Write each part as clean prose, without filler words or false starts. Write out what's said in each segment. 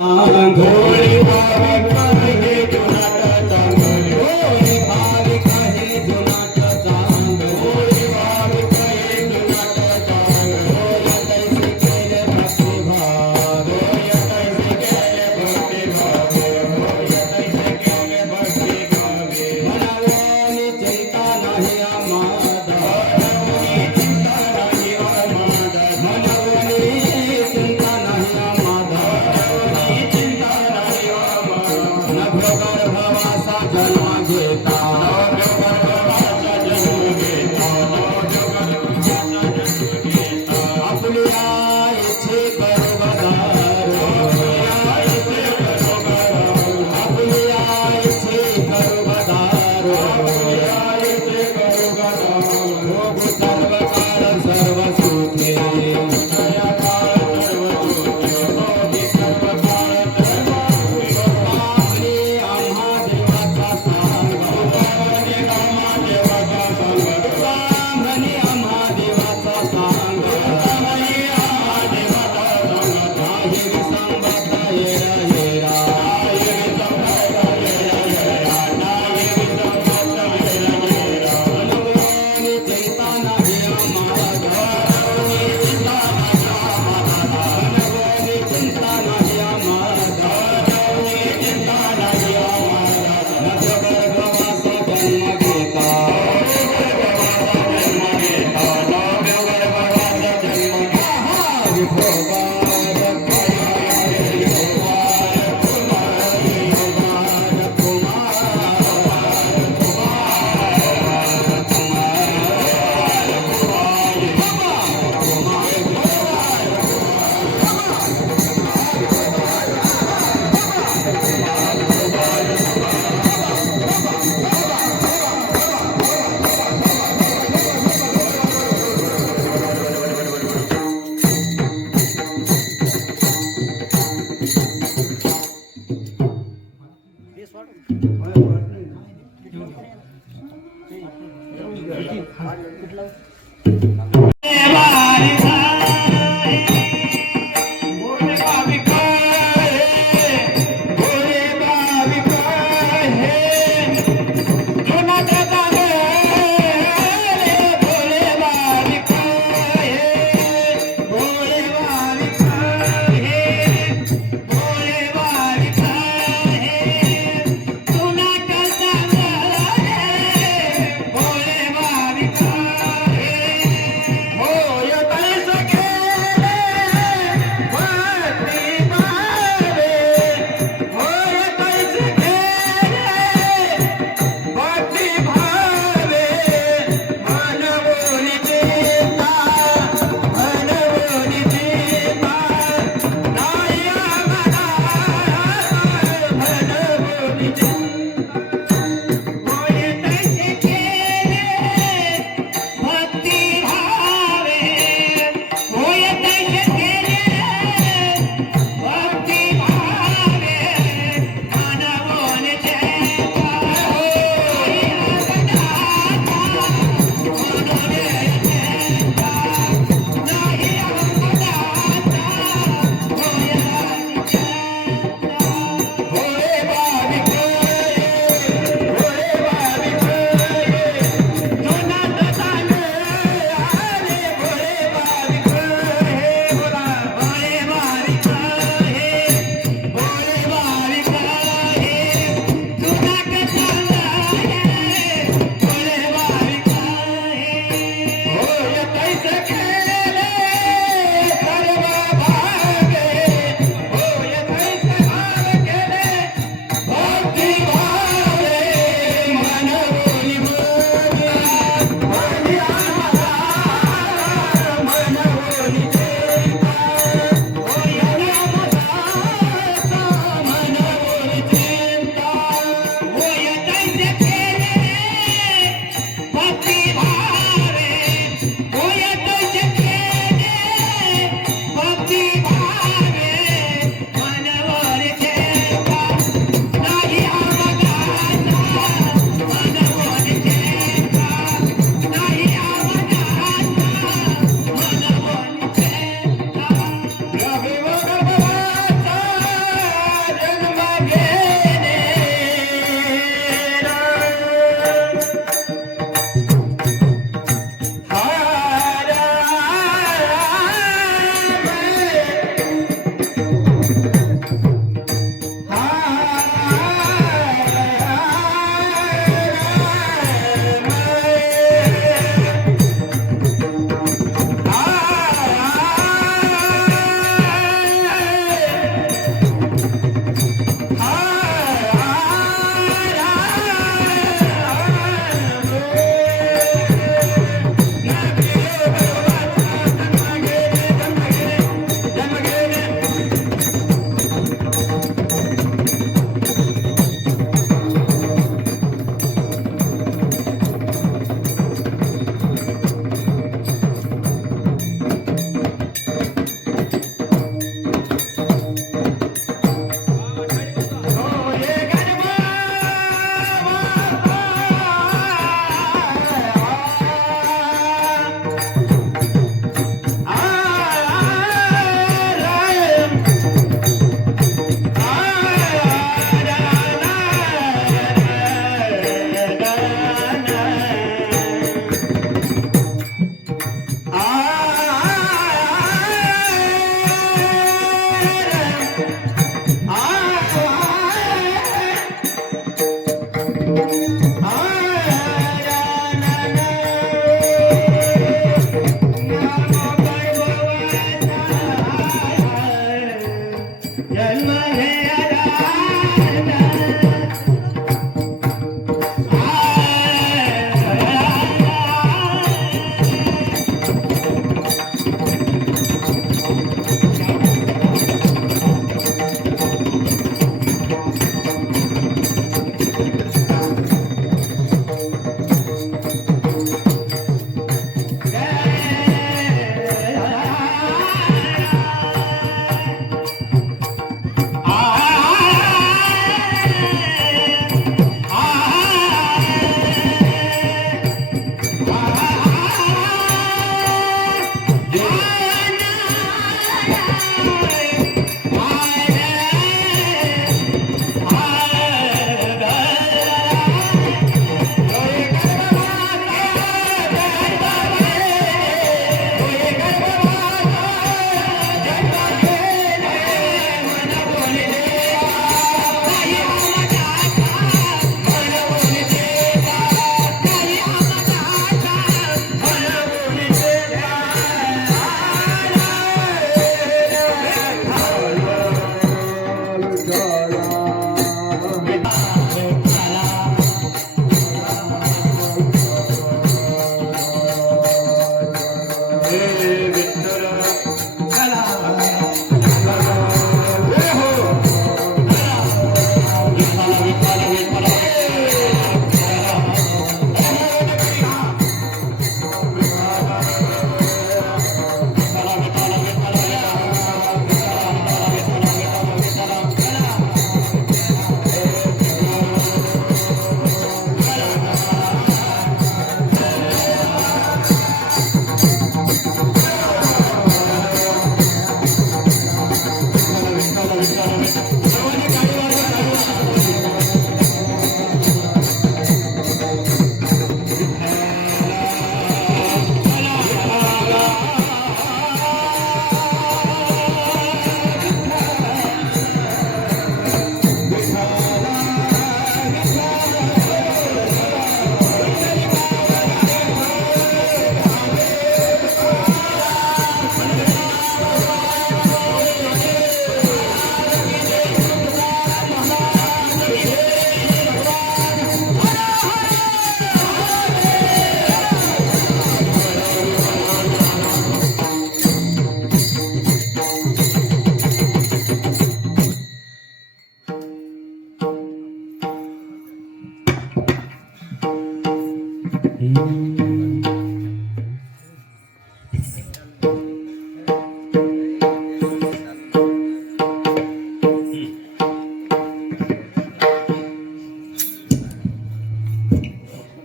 घोडी भाविक आहे जुनाट चांगले घोडी भाविक आहे जुनाट चांगले घोडी भाविक आहे जुनाट चांगले कैसे केले भक्ती भाव कैसे केले भक्ती भाव कैसे केले भक्ती भाव मनावनी चिंता नाही आम्हाला मनावनी चिंता नाही आम्हाला मनावनी चिंता नाही आम्हाला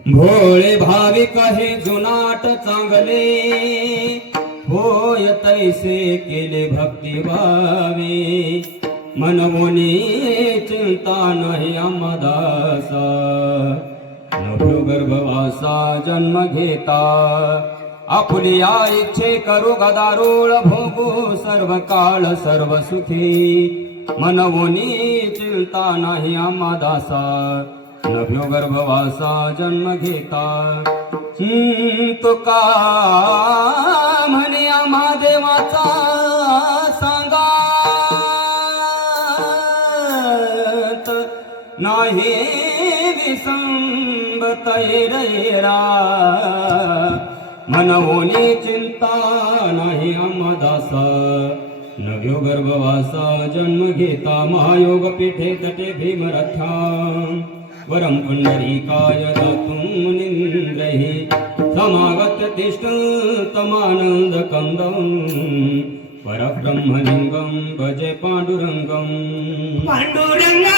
भोळे भाविक हे जुनाट चांगले होय तैसे केले भक्ती भावे मनवोनी चिंता नाही आम्हादासा नव्यो गर्भवासा जन्म घेता आपुलिया इच्छे करू गदारोळ भोगू सर्व काळ सर्व सुखी मनवोनी चिंता नाही आम्हादासा नव्यो गर्भवासा जन्म घेता तुका म्हणे आम्हा देवाचा सांगात नाही विसंबत रेरा मनवोनी चिंता नाही आम्हादासा नव्यो गर्भवासा जन्म घेता महायोग पीठे तटे भीमरथ्यां वरं पुंडरीकाय दातुं मुनीन्द्रैः समागत्य तिष्ठतमानन्दकन्दं परब्रह्मलिङ्गं भजे पाण्डुरङ्गं पाण्डुरङ्गा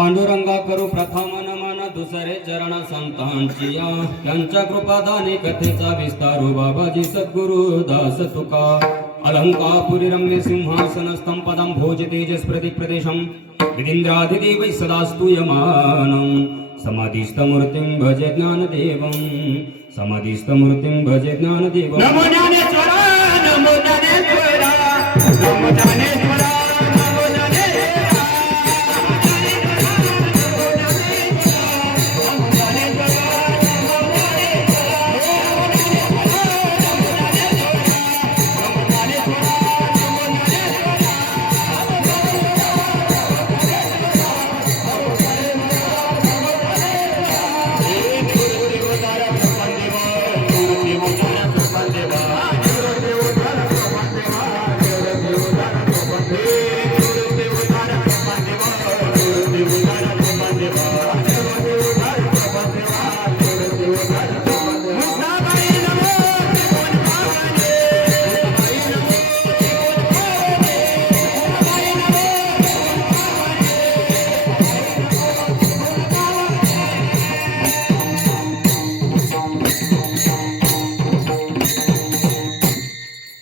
पांडुरंगा करू प्रथम नमन दुसरे चरण संतांची या त्यांच्या कृपादाने कथेचा विस्तारू बाबाजी सद्गुरु दास तुका अलंकापुरी रम्य सिंहासन स्तंपदं भोज तेजस प्रदेशम विदिंद्राधिदेवै सदा स्तूयमानं समाधिस्थमूर्तिं भजे ज्ञानदेवं समाधिस्थमूर्तिं भजे ज्ञानदेवं नमो ज्ञानेश्वरा नमो ज्ञानेश्वरा नमो ज्ञानेश्वरा नमो ज्ञानेश्वरा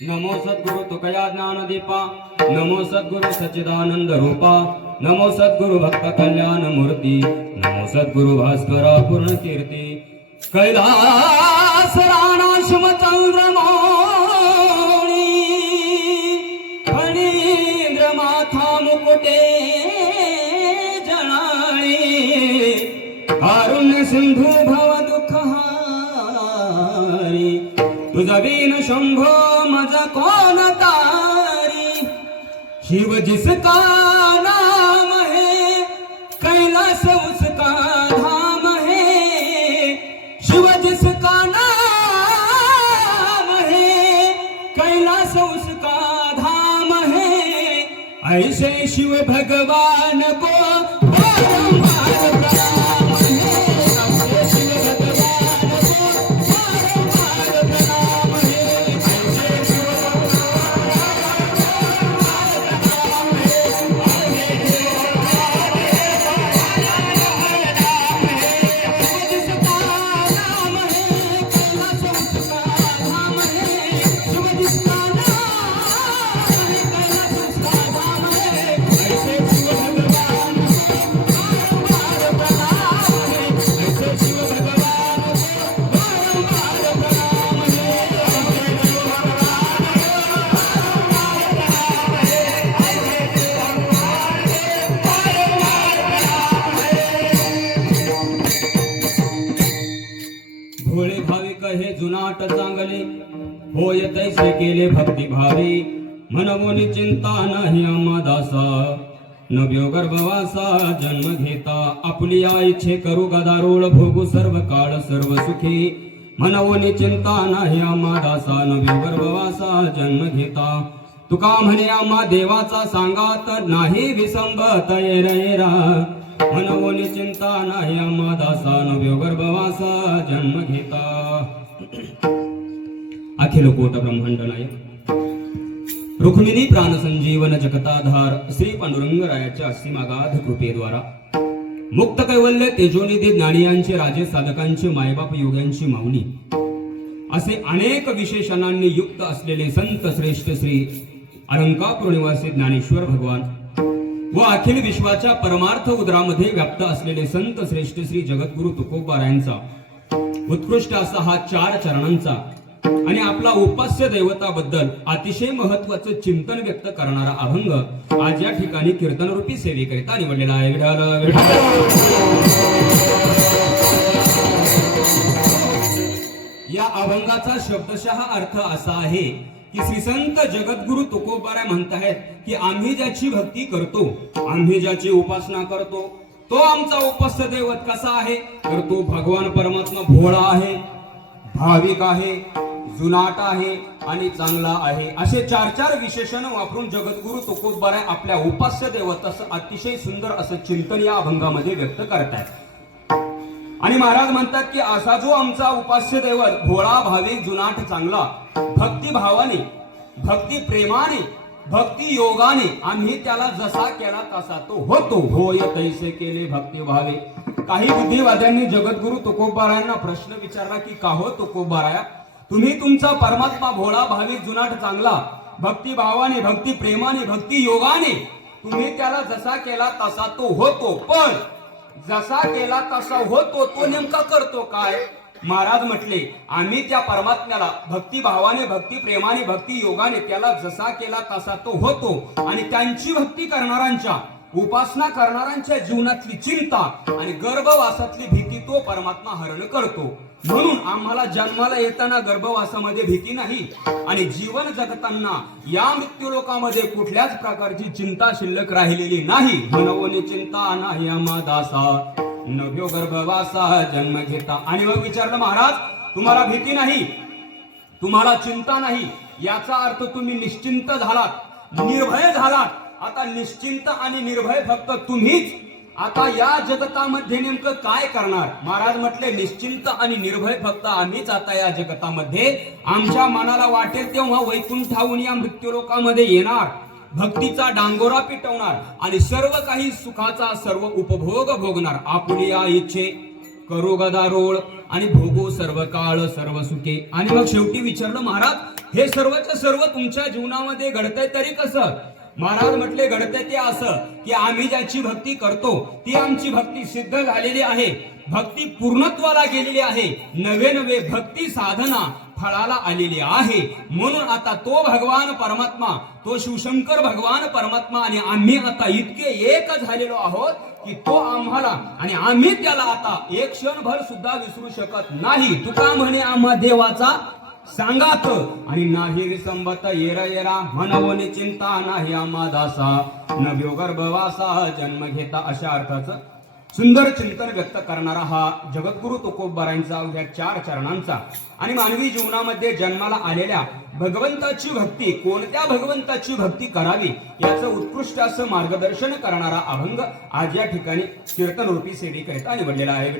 नमो सद्गुरु तुकया ज्ञानदीपा नमो सद्गुरु सच्चिदानंद रूपा नमो सद्गुरु भक्त कल्याण मूर्ती नमो सद्गुरु भास्करा पूर्ण कीर्ती कैलास राणाश्म चंद्रमौळी फणींद्र माथा मुकुटे जनाळी कारुण्य सिंधू भव दुःखहारी तुझा बिन शंभो मजा कोण तारी शिव जिसका नाम है कैलास उसका धाम है शिव जिसका नाम है कैलास उसका धाम है ऐसे शिव भगवान को बारंबार प्रणाम है ऐसे शिव भगवान को बारंबार प्रणाम है ऐसे शिव भोळे भाविक हे जुनाट चांगले होय तैसे केले भक्ती भावी मनवोनी चिंता नाही आम्हा दासा नव्यो गर्भवासा जन्म घेता आपली इच्छे करू गदारोळ भोगू सर्व काळ सर्व सुखी मनवोनी चिंता नाही आम्हा दासा नव्यो गर्भवासा जन्म घेता तुका म्हणे आम्हा देवाचा सांगात नाही विसंबत येरा मनवोनी चिंता नाही आम्हा दासा नव्यो गर्भवासा जन्म घेता अखिल कोट ब्रह्मांड नायक रुक्मिणी प्राण संजीवन जगताधार श्री पांडुरंगरायाच्या असीमागाध कृपेद्वारा मुक्त कैवल्य तेजोनिधी ज्ञानियांचे राजे साधकांचे मायबाप योग्यांची माऊली असे अनेक विशेषणांनी युक्त असलेले संत श्रेष्ठ श्री अलंकापुर निवासी ज्ञानेश्वर भगवान व अखिल विश्वाच्या परमार्थ उदरामध्ये व्याप्त असलेले संत श्रेष्ठ श्री जगद्गुरु तुकोबारायांचा उत्कृष्ट असा हा 4 चरणांचा आणि आपला उपास्य दैवताबद्दल अतिशय महत्त्वाचं चिंतन व्यक्त करणारा अभंग आज या ठिकाणी कीर्तन रूपी सेवेकरिता निवडलेला आहे. या अभंगाचा शब्दशः अर्थ असा आहे की श्री संत जगद्गुरु तुकोबाराय म्हणतायत की आम्ही ज्याची भक्ती करतो, आम्ही ज्याची उपासना करतो, तो आमचा उपास्य दैवत कसा आहे तर तो भगवान परमात्मा भोळा आहे, भाविक आहे, जुनाट आहे आणि चांगला आहे. असे 4 विशेषण वापरून जगद्गुरु तुकोबाराय आपल्या उपास्य दैवताचं अतिशय सुंदर असं चिंतन या अभंगामध्ये व्यक्त करतायत. आणि महाराज म्हणतात की असा जो आमचा उपास्य दैवत भोळा, भाविक, जुनाट, चांगला, भक्ती भावाने, भक्ती प्रेमाने भक्ती योगाने आम्ही त्याला जसा केला तसा तो होतो. होय तैसे केले भक्ती भावे. काही बुद्धिवाद्यांनी जगद्गुरु तुकोबारायांना प्रश्न विचारला की का हो तुकोबाराया, तुम्ही तुमचा परमात्मा भोळा भाविक जुनाट चांगला भक्ती भावाने भक्ती प्रेमाने भक्ती योगाने तुम्ही त्याला जसा केला तसा तो होतो, पण जसा केला तसा होतो तो नेमका करतो काय? महाराज म्हटले आम्ही त्या परमात्म्याला भक्ती भावाने भक्ती प्रेमाने भक्ती योगाने त्याला जसा केला तसा तो होतो, आणि त्यांची भक्ती करणाऱ्यांच्या उपासना करणाऱ्यांच्या जीवनातली चिंता आणि गर्भवासातली भीती तो परमात्मा हरण करतो. म्हणून आम्हाला जन्माला येताना गर्भवासामध्ये भीती नाही आणि जीवन जगताना या मृत्यू लोकामध्ये कुठल्याच प्रकारची चिंता शिल्लक राहिलेली नाही. मनवनी चिंता नाही आम्हा दासा नव्यो गर्भवासा जन्म घेता. आणि मग विचारलं महाराज तुम्हाला भीती नाही, तुम्हाला चिंता नाही, याचा अर्थ तुम्ही निश्चिंत झालात, निर्भय झालात. आता निश्चिंत आणि निर्भय फक्त तुम्हीच. आता या जगतामध्ये नेमकं काय करणार? महाराज म्हटले निश्चिंत आणि निर्भय फक्त आम्हीच आता या जगतामध्ये. आमच्या मनाला वाटेल तेव्हा वैकुंठाहून या मृत्यूलोकामध्ये येणार, भक्तीचा डांगोरा पिटवणार आणि सर्व काही सुखाचा सर्व उपभोग भोगणार. आपुली या इच्छे करू गदारोळ आणि भोगू सर्व काळ सर्व सुखे. आणि मग शेवटी विचारलं महाराज हे सर्वच सर्व तुमच्या जीवनामध्ये घडतंय तरी कसं? महाराज म्हटले घडतंय ते असं की आम्ही ज्याची भक्ती करतो ती आमची भक्ती सिद्ध झालेली आहे, भक्ती पूर्णत्वाला गेलेली आहे, नवे नवे भक्ती साधना फळाला आलेली आहे. म्हणून आता तो भगवान परमात्मा, तो शिवशंकर भगवान परमात्मा आणि आम्ही आता इतके एक झालेलो आहोत की तो आम्हाला आणि आम्ही त्याला आता एक क्षणभर सुद्धा विसरू शकत नाही. तुका म्हणे आम्हा देवाचा सांगात आणि नाही संबत येरा येरा मनवनी चिंता नाही आम्हा दासा नव्यो गर्भवासा जन्म घेता. अशा अर्थाचं सुंदर चिंतन व्यक्त करणारा हा जगद्गुरु तुकोबारायांचा अवघ्या 4 चरणांचा आणि मानवी जीवनामध्ये जन्माला आलेल्या भगवंताची भक्ती, कोणत्या भगवंताची भक्ती करावी याचं उत्कृष्ट असं मार्गदर्शन करणारा अभंग आज या ठिकाणी कीर्तन रूपी सेवेकरिता निवडलेला आहे.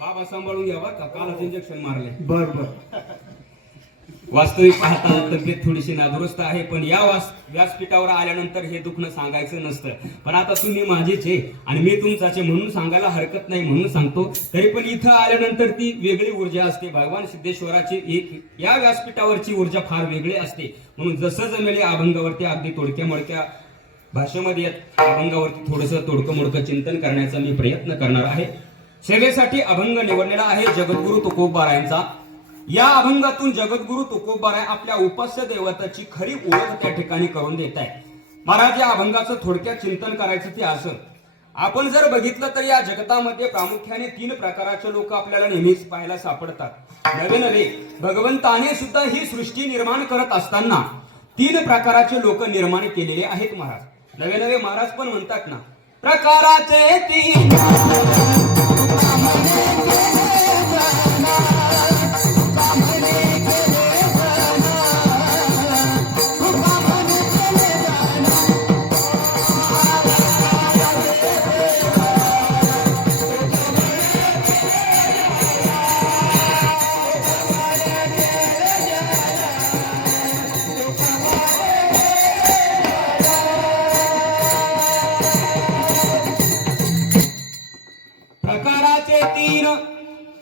बाबा सांभाळून घ्यावा का, कालच इंजेक्शन मारले. बर. वास्तविक पाहता तब्येत थोडीशी नादुरुस्त आहे, पण या व्यासपीठावर आल्यानंतर हे दुखणं सांगायचं नसतं. पण आता तुम्ही माझीच आहे आणि मी तुमचाचे म्हणून सांगायला हरकत नाही म्हणून सांगतो. तरी पण इथं आल्यानंतर ती वेगळी ऊर्जा असते. भगवान सिद्धेश्वराची एक या व्यासपीठावरची ऊर्जा फार वेगळी असते. म्हणून जसं जमेल या अभंगावरती अगदी तोडक्या मोडक्या भाषेमध्ये अभंगावरती थोडंसं तोडकं मोडकं चिंतन करण्याचा मी प्रयत्न करणार आहे. सेवेसाठी अभंग निवडलेला आहे जगद्गुरु तुकोबारायांचा. या अभंगातून जगद्गुरु तुकोबाराय आपल्या उपास्य देवताची खरी ओळख त्या ठिकाणी करून देत आहे. महाराज या अभंगाचं थोडक्यात चिंतन करायचं ते असं, आपण जर बघितलं तर या जगतामध्ये प्रामुख्याने 3 प्रकारचे लोक आपल्याला नेहमीच पाहायला सापडतात. नवे नवे भगवंताने सुद्धा ही सृष्टी निर्माण करत असताना 3 प्रकारचे लोक निर्माण केलेले आहेत महाराज. नवे नवे महाराज पण म्हणतात ना प्रकाराचे 3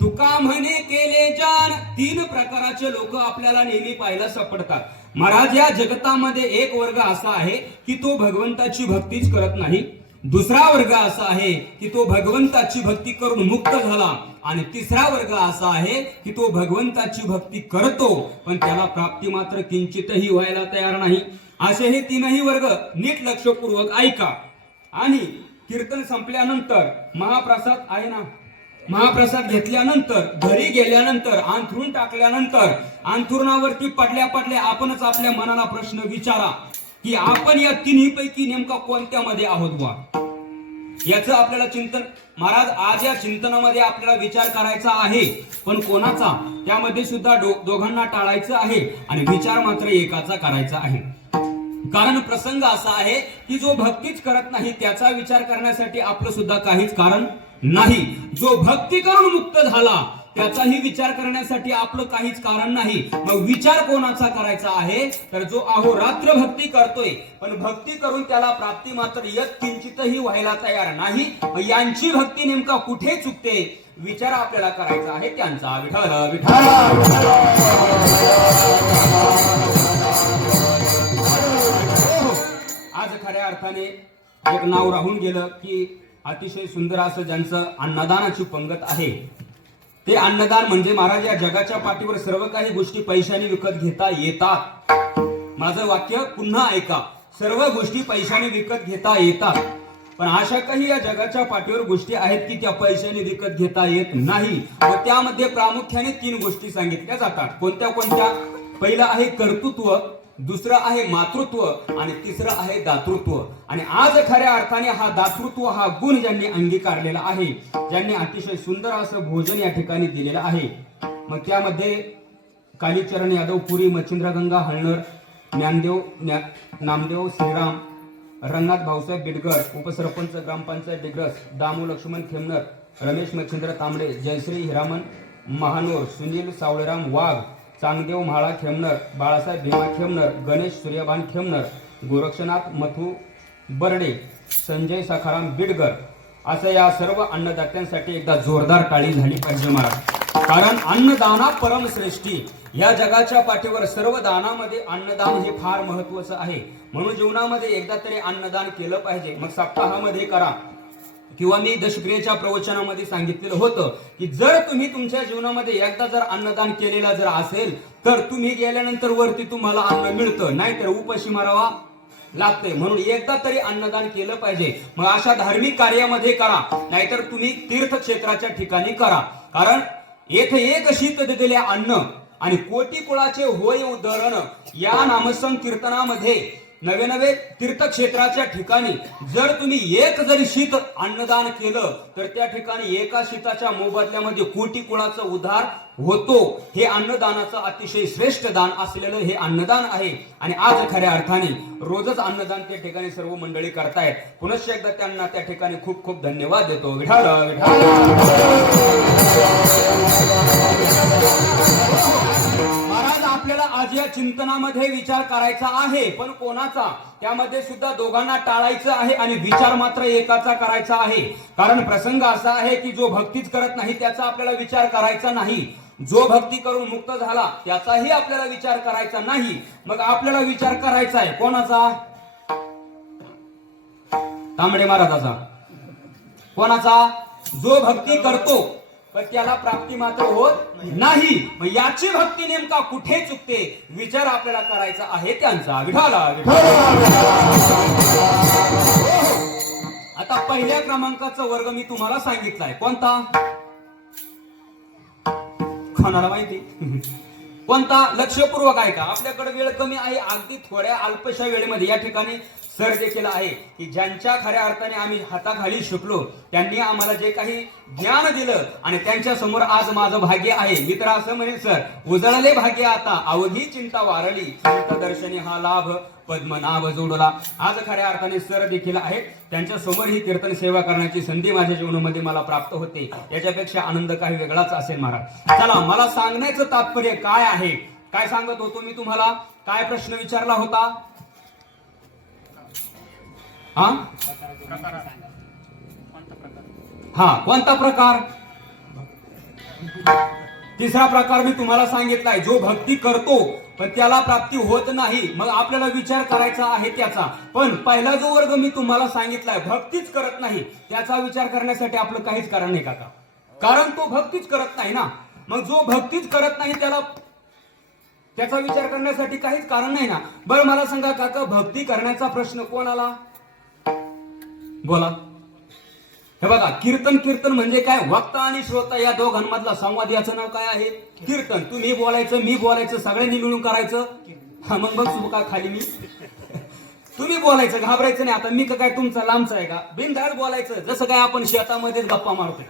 तुका म्हणे केले जाण. 3 प्रकारचे लोक आपल्याला नेहमी पाहायला सापडतात. महाराज या जगतामध्ये एक वर्ग असा आहे की तो भगवंताची भक्तीच करत नाही, दुसरा वर्ग असा आहे की तो भगवंताची भक्ती करून मुक्त झाला आणि तिसरा वर्ग असा आहे की तो भगवंताची भक्ती करतो पण त्याला प्राप्ती मात्र किंचितही व्हायला तयार नाही. असे हे 3ही वर्ग नीट लक्षपूर्वक ऐका. आणि कीर्तन संपल्यानंतर महाप्रसाद आहे ना, महाप्रसाद घेतल्यानंतर घरी गेल्यानंतर अंथरून टाकल्यानंतर अंथरुणावरती पडल्या पडल्या आपणच आपल्या मनाला प्रश्न विचारा की आपण या 3ही पैकी नेमका कोणत्यामध्ये आहोत बा. याचं आपल्याला चिंतन महाराज आज या चिंतनामध्ये आपल्याला विचार करायचा आहे. पण कोणाचा? त्यामध्ये सुद्धा दोघांना टाळायचं आहे आणि विचार मात्र एकाचा करायचा आहे. कारण प्रसंग असा आहे की जो भक्तीच करत नाही त्याचा विचार करण्यासाठी आपलं सुद्धा काहीच कारण नाही. जो भक्ती करून मुक्त झाला त्याचाही विचार करण्यासाठी आपलं काहीच कारण नाही. मग विचार कोणाचा करायचा आहे तर जो अहोरात्र भक्ती करतोय पण भक्ती करून त्याला प्राप्ती मात्र यत् किंचितही व्हायला तयार नाही. मग यांची भक्ती नेमका कुठे चुकते विचार आपल्याला करायचा आहे त्यांचा. विठ्ठल विठ्ठल. आज खऱ्या अर्थाने एक नाव राहून गेलं की अतिशय सुंदर असं ज्यांचं अन्नदानाची पंगत आहे ते अन्नदान म्हणजे महाराज या जगाच्या पाठीवर सर्व काही गोष्टी पैशाने विकत घेता येतात. माझं वाक्य पुन्हा ऐका. सर्व गोष्टी पैशाने विकत घेता येतात पण अशा काही या जगाच्या पाठीवर गोष्टी आहेत की त्या पैशाने विकत घेता येत नाही. व त्यामध्ये प्रामुख्याने 3 गोष्टी सांगितल्या जातात. कोणत्या कोणत्या? पहिलं आहे कर्तृत्व, दुसरं आहे मातृत्व आणि तिसरं आहे दातृत्व. आणि आज खऱ्या अर्थाने हा दातृत्व हा गुण ज्यांनी अंगीकारलेला आहे, ज्यांनी अतिशय सुंदर असं भोजन या ठिकाणी दिलेलं आहे. मग त्यामध्ये कालीचरण यादव पुरी, मच्छिंद्रगंगा हळणर, ज्ञानदेव नामदेव श्रीराम, रंगनाथ भाऊसाहेब बिडगर, उपसरपंच ग्रामपंचायत डिग्रस, दामू लक्ष्मण खेमनर, रमेश मच्छिंद्र तांबडे, जयश्री हिरामन महानोर, सुनील सावळेराम वाघ, चांगदेव म्हाळा खेमनर, बाळासाहेब भीमा खेमनर, गणेश सूर्यभान खेमनर, गोरक्षनाथ मथू बर्डे, संजय सखाराम बिडगर असं या सर्व अन्नदात्यांसाठी एकदा जोरदार टाळी झाली पाहिजे महाराज. कारण अन्नदाना परमश्रेष्ठी. या जगाच्या पाठीवर सर्व दानामध्ये अन्नदान हे फार महत्वाचं आहे. म्हणून जीवनामध्ये एकदा तरी अन्नदान केलं पाहिजे. मग सप्ताहामध्ये करा किंवा मी दशक्रियेच्या प्रवचनामध्ये सांगितलेलं होतं की जर तुम्ही तुमच्या जीवनामध्ये एकदा जर अन्नदान केलेला जर असेल तर तुम्ही गेल्यानंतर वरती तुम्हाला अन्न मिळतं, नाहीतर उपाशी मारावा लागते. म्हणून एकदा तरी अन्नदान केलं पाहिजे. मग अशा धार्मिक कार्यामध्ये करा, नाहीतर तुम्ही तीर्थक्षेत्राच्या ठिकाणी करा. कारण येथे एक शीत दिलेले अन्न आणि कोटी कुळाचे होय उद्धरण या नामसंकीर्तनामध्ये नवे नवे तीर्थक्षेत्राच्या ठिकाणी जर तुम्ही एक जरी शीत अन्नदान केलं तर त्या ठिकाणी एका शीताच्या मोबदल्यामध्ये कोटी कुळाचा उद्धार होतो. हे अन्नदानाचं अतिशय श्रेष्ठ दान असलेलं हे अन्नदान आहे. आणि आज खऱ्या अर्थाने रोजच अन्नदान त्या ठिकाणी सर्व मंडळी करतायत. पुनश्च एकदा त्यांना त्या ठिकाणी खूप खूप धन्यवाद देतो. विठ्ठल महाराज आपल्याला आज या चिंतनामध्ये विचार करायचा आहे, पण कोणाचा? त्यामध्ये सुद्धा दोघांना टाळायचं आहे आणि विचार मात्र एकाचा करायचा आहे. कारण प्रसंग असा आहे की जो भक्तीच करत नाही त्याचा आपल्याला विचार करायचा नाही. जो भक्ती करून मुक्त झाला त्याचाही आपल्याला विचार करायचा नाही. मग आपल्याला विचार करायचा आहे कोणाचा? तांबडे महाराजाचा. कोणाचा? जो भक्ती करतो पण त्याला प्राप्ती मात्र होत नाही. मग याची भक्ती नेमका कुठे चुकते विचार आपल्याला करायचा आहे त्यांचा. विठ्ठल. आता पहिल्या क्रमांकाचा वर्ग मी तुम्हाला सांगितलाय. कोणता? कोणाला माहिती? कोणता? लक्षपूर्वक ऐका. आपल्याकडे वेळ कमी आहे. अगदी थोड्या अल्पशा वेळेमध्ये या ठिकाणी सर देखील आहे की ज्यांच्या खऱ्या अर्थाने आम्ही हाताखाली शिकलो त्यांनी आम्हाला जे काही ज्ञान दिलं आणि त्यांच्या समोर आज माझं भाग्य आहे. मी तर असं म्हणेन सर, उजळले भाग्य आता अवघी चिंता वारली, संत दर्शनी हा लाभ पद्मनाभ जोडला. आज खऱ्या अर्थाने सर देखील आहेत. त्यांच्या समोर ही कीर्तन सेवा करण्याची संधी माझ्या जीवनामध्ये मला प्राप्त होते. याच्यापेक्षा आनंद काही वेगळाच असेल महाराज. चला, मला सांगण्याचं तात्पर्य काय आहे? काय सांगत होतो मी तुम्हाला? काय प्रश्न विचारला होता? हा, कोणता प्रकार? तिसरा प्रकार मी तुम्हाला सांगितलाय. जो भक्ती करतो पण त्याला प्राप्ती होत नाही. मग आपल्याला विचार करायचा आहे त्याचा. पण पहिला जो वर्ग मी तुम्हाला सांगितलाय भक्तीच करत नाही त्याचा विचार करण्यासाठी आपलं काहीच कारण नाही काका. कारण तो भक्तीच करत नाही ना. मग जो भक्तीच करत नाही त्याचा विचार करण्यासाठी काहीच कारण नाही ना. बरं मला सांगा काका, भक्ती करण्याचा प्रश्न कोणाला? बोला. हे बघा, कीर्तन म्हणजे काय? वक्ता आणि श्रोता या दोघांमधला संवाद, याचं नाव काय आहे? कीर्तन. तुम्ही बोलायचं, मी बोलायचं, सगळ्यांनी मिळून करायचं. मग बघ का खाली मी तुम्ही बोलायचं, घाबरायचं नाही. आता मी काय तुमचा लांबचा आहे का? बिनधाड बोलायचं, जसं काय आपण शेतामध्येच गप्पा मारतोय.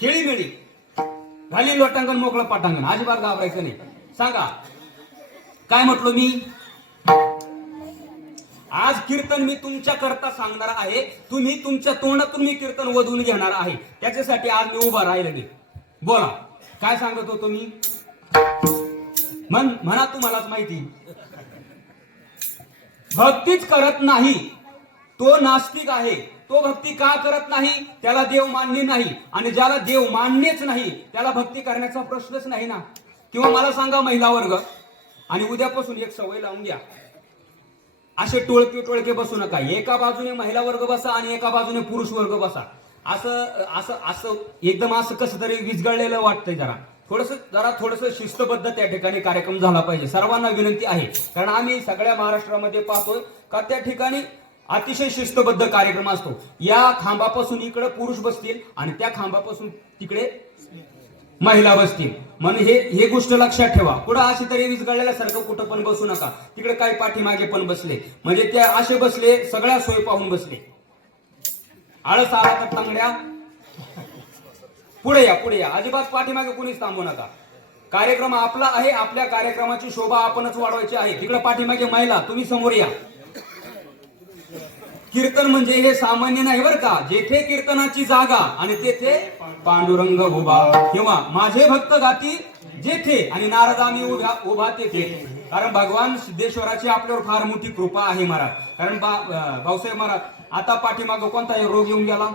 खेळीमेळी घाली लोटांगण मोकळं पाटांगण, अजिबात घाबरायचं नाही. सांगा काय म्हटलो मी? आज कीर्तन मी तुमच्या करता सांगणार आहे. तुम्ही तुमच्या तोंडातून मी कीर्तन वधून घेणार आहे. त्याच्यासाठी आज मी उभा राहिले. बोला, काय सांगत होतो मी? म्हणा, तुम्हालाच माहिती. भक्तीच करत नाही तो नास्तिक आहे. तो भक्ती का करत नाही? त्याला देव मान्य नाही. आणि ज्याला देव मान्यच नाही त्याला भक्ती करण्याचा प्रश्नच नाही ना. किंवा मला सांगा महिला वर्ग, आणि उद्यापासून एक सवय लावून घ्या, असे टोळके बसू नका. एका बाजूने महिला वर्ग बसा आणि एका बाजूने पुरुष वर्ग बसा. असं असं असं एकदम असं कसं तरी विजगळलेलं वाटतंय. जरा थोडस शिस्तबद्ध त्या ठिकाणी कार्यक्रम झाला पाहिजे. सर्वांना विनंती आहे, कारण आम्ही सगळ्या महाराष्ट्रामध्ये पाहतोय का त्या ठिकाणी अतिशय शिस्तबद्ध कार्यक्रम असतो. या खांबापासून इकडे पुरुष बसतील आणि त्या खांबापासून तिकडे महिला बसतील. म्हणून हे गोष्ट लक्षात ठेवा. पुढे अशी तरी विजगळलेल्यासारखं कुठं पण बसू नका. तिकडे काही पाठीमागे पण बसले म्हणजे त्या असे बसले, सगळ्या सोय पाहून बसले. आळस आला तर तांगड्या पुढे या. अजिबात पाठीमागे कुणीच थांबू नका. कार्यक्रम आपला आहे. आपल्या कार्यक्रमाची शोभा आपणच वाढवायची आहे. तिकडे पाठीमागे महिला, तुम्ही समोर या. कीर्तन म्हणजे हे सामान्य नाही बरं का. जेथे कीर्तनाची जागा आणि तेथे पांडुरंग उभा, किंवा माझे भक्त गाती जेथे आणि नारदामी उभा तेथे. कारण भगवान सिद्धेश्वराची आपल्यावर फार मोठी कृपा आहे महाराज. कारण भाऊसाहेब महाराज, आता पाठीमागं कोणता रोग येऊन गेला?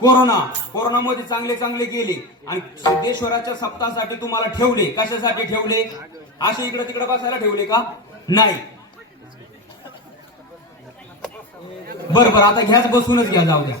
कोरोनामध्ये चांगले गेले आणि सिद्धेश्वराच्या सप्ताहासाठी तुम्हाला ठेवले. कशासाठी ठेवले? असे इकडे तिकडे बसायला ठेवले का? नाही. बरं आता घ्याच, बसूनच घ्या, जाऊ द्या.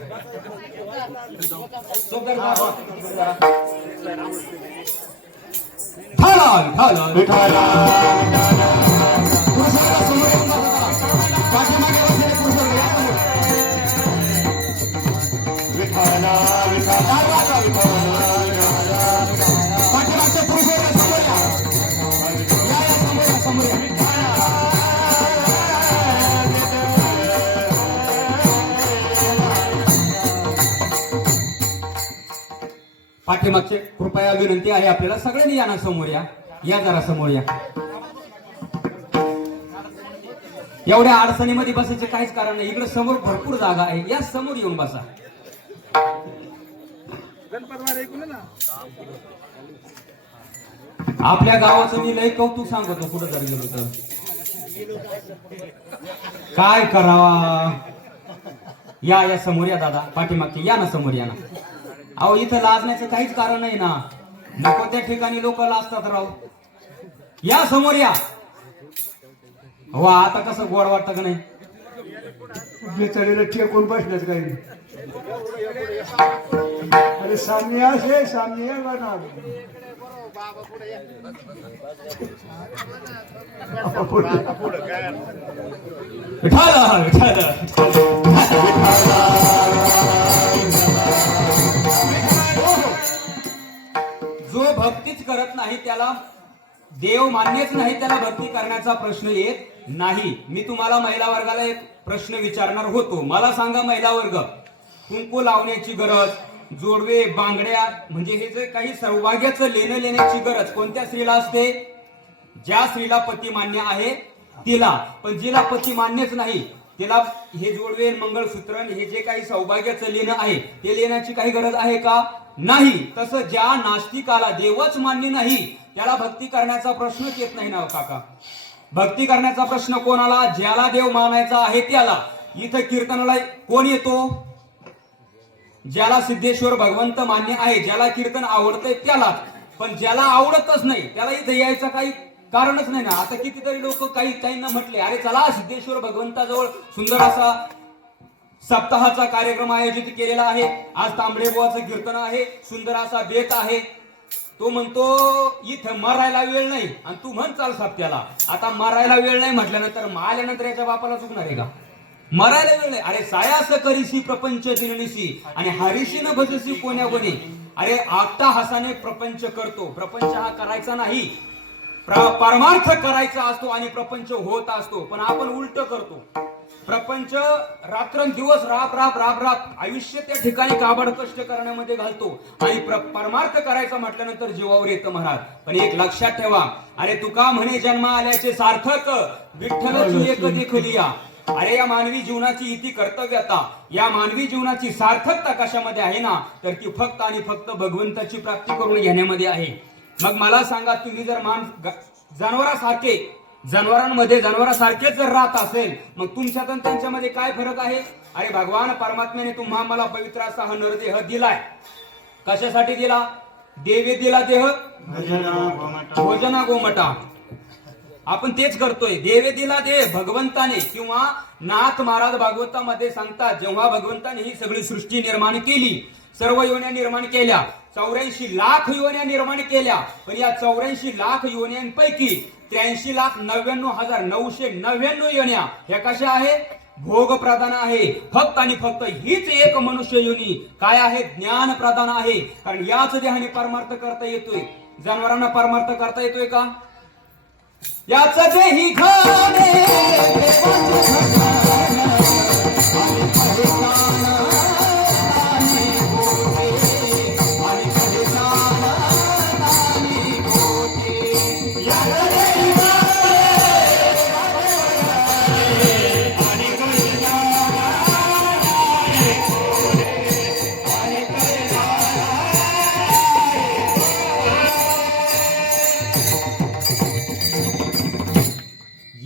पाठीमागचे कृपया विनंती आहे आपल्याला, सगळ्यांनी या ना समोर या. जरा समोर या. एवढ्या अडचणीमध्ये बसायचं काहीच कारण नाही. इकडे समोर भरपूर जागा आहे. या समोर येऊन बसा. आपल्या गावाचं मी लय कौतुक सांगतो. कुठं जर गेलो तर काय करावा. या समोर या दादा. पाठीमागचे या ना, समोर या ना. अहो, इथं लाजण्याचं काहीच कारण नाही ना. नको त्या ठिकाणी लोक लाजतात राव. या समोर या. वा, आता कसं गोड वाटतं का नाही? टेकून बसल्याच काही. अरे सामने जो भक्तीच करत नाही त्याला देव मान्यच नाही, त्याला भक्ती करण्याचा प्रश्न येत नाही. मी तुम्हाला महिला वर्गाला एक प्रश्न विचारणार होतो. मला सांगा महिला वर्ग, कुंकू लावण्याची गरज, जोडवे, बांगड्या म्हणजे हे जे काही सौभाग्याचं लेणं लेण्याची गरज कोणत्या स्त्रीला असते? ज्या स्त्रीला पती मान्य आहे तिला. पण जिला पती मान्यच नाही तिला हे जोडवे, मंगळसूत्र, हे जे काही सौभाग्याचं लेणं आहे ते लेण्याची काही गरज आहे का? नाही. तसं ज्या नास्तिकाला देवच मान्य नाही त्याला भक्ती करण्याचा प्रश्नच येत नाही ना काका. भक्ती करण्याचा प्रश्न कोणाला? ज्याला देव मानायचा आहे त्याला. इथं कीर्तनाला कोण येतो? ज्याला सिद्धेश्वर भगवंत मान्य आहे, ज्याला कीर्तन आवडतंय त्याला. पण ज्याला आवडतच नाही त्याला इथं यायचं काही कारणच नाही ना. आता कितीतरी लोक काहींना म्हटले, अरे चला सिद्धेश्वर भगवंताजवळ सुंदर असा सप्ताहाचा कार्यक्रम आयोजित केलेला आहे. आज तांबडे बुवाचं कीर्तन आहे, सुंदर असा बेत आहे. तो म्हणतो इथं मरायला वेळ नाही आणि तू म्हण चाल सप्त्याला. आता मरायला वेळ नाही म्हटल्यानंतर आल्यानंतर याच्या बापाला चुकणार आहे का? मरायला वेळ नाही. अरे सायास करीसी प्रपंच दिननिसी आणि हरिशी न भजसी कोण्या कोणी. अरे आत्ता हसाने प्रपंच करतो. प्रपंच हा करायचा नाही, परमार्थ करायचा असतो आणि प्रपंच होत असतो. पण आपण उलट करतो. प्रपंच रात्रंदिवस राब आयुष्य त्या ठिकाणी काबाड कष्ट करण्यामध्ये घालतो आणि परमार्थ करायचा म्हटल्यानंतर जीवावर येतं महाराज. पण एक लक्षात ठेवा, अरे तुका म्हणे जन्म आल्याचे सार्थक, विठ्ठलची एक देखलिया. अरे या मानवी जीवनाची इति कर्तव्यता, या मानवी जीवनाची सार्थकता कशामध्ये आहे ना, तर ती फक्त आणि फक्त भगवंताची प्राप्ती करून घेण्यामध्ये आहे. मग मला सांगा, तुम्ही जर जनावरांसारखेच जर राहत असेल, मग तुमच्यात आणि त्यांच्यामध्ये काय फरक आहे? अरे भगवान परमात्म्याने तुम्हा मला पवित्र असा हा नरदेह दिलाय. कशासाठी दिला? देवे दिला देह भोजना गोमटा. आपण तेच करतोय. देवे दिला देह भगवंताने, किंवा नाथ महाराज भागवतामध्ये सांगतात, जेव्हा भगवंताने ही सगळी सृष्टी निर्माण केली, सर्व योन्या निर्माण केल्या, 84 लाख योन्या निर्माण केल्या, पण या 84 लाख योन्यांपैकी 83,99,999 योन्या ह्या कशा आहे? भोग प्रधान आहे. फक्त आणि फक्त हीच एक मनुष्य योनी काय आहे? ज्ञान प्रधान आहे. कारण याच देहाने परमार्थ करता येतोय. जनावरांना परमार्थ करता येतोय का? याच देही घाणे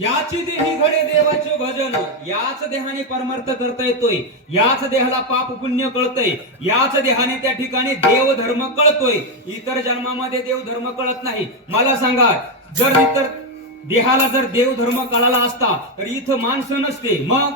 याची देही घडे देवाचे भजन. याच देहाने परमार्थ करता येतोय. याच देहाला पाप पुण्य कळतय. याच देहाने त्या ठिकाणी देव धर्म कळतोय. इतर जन्मामध्ये देव धर्म कळत नाही. मला सांगा, जर इतर देहाला जर देव धर्म कळाला असता तर इथं माणसं नसते, मग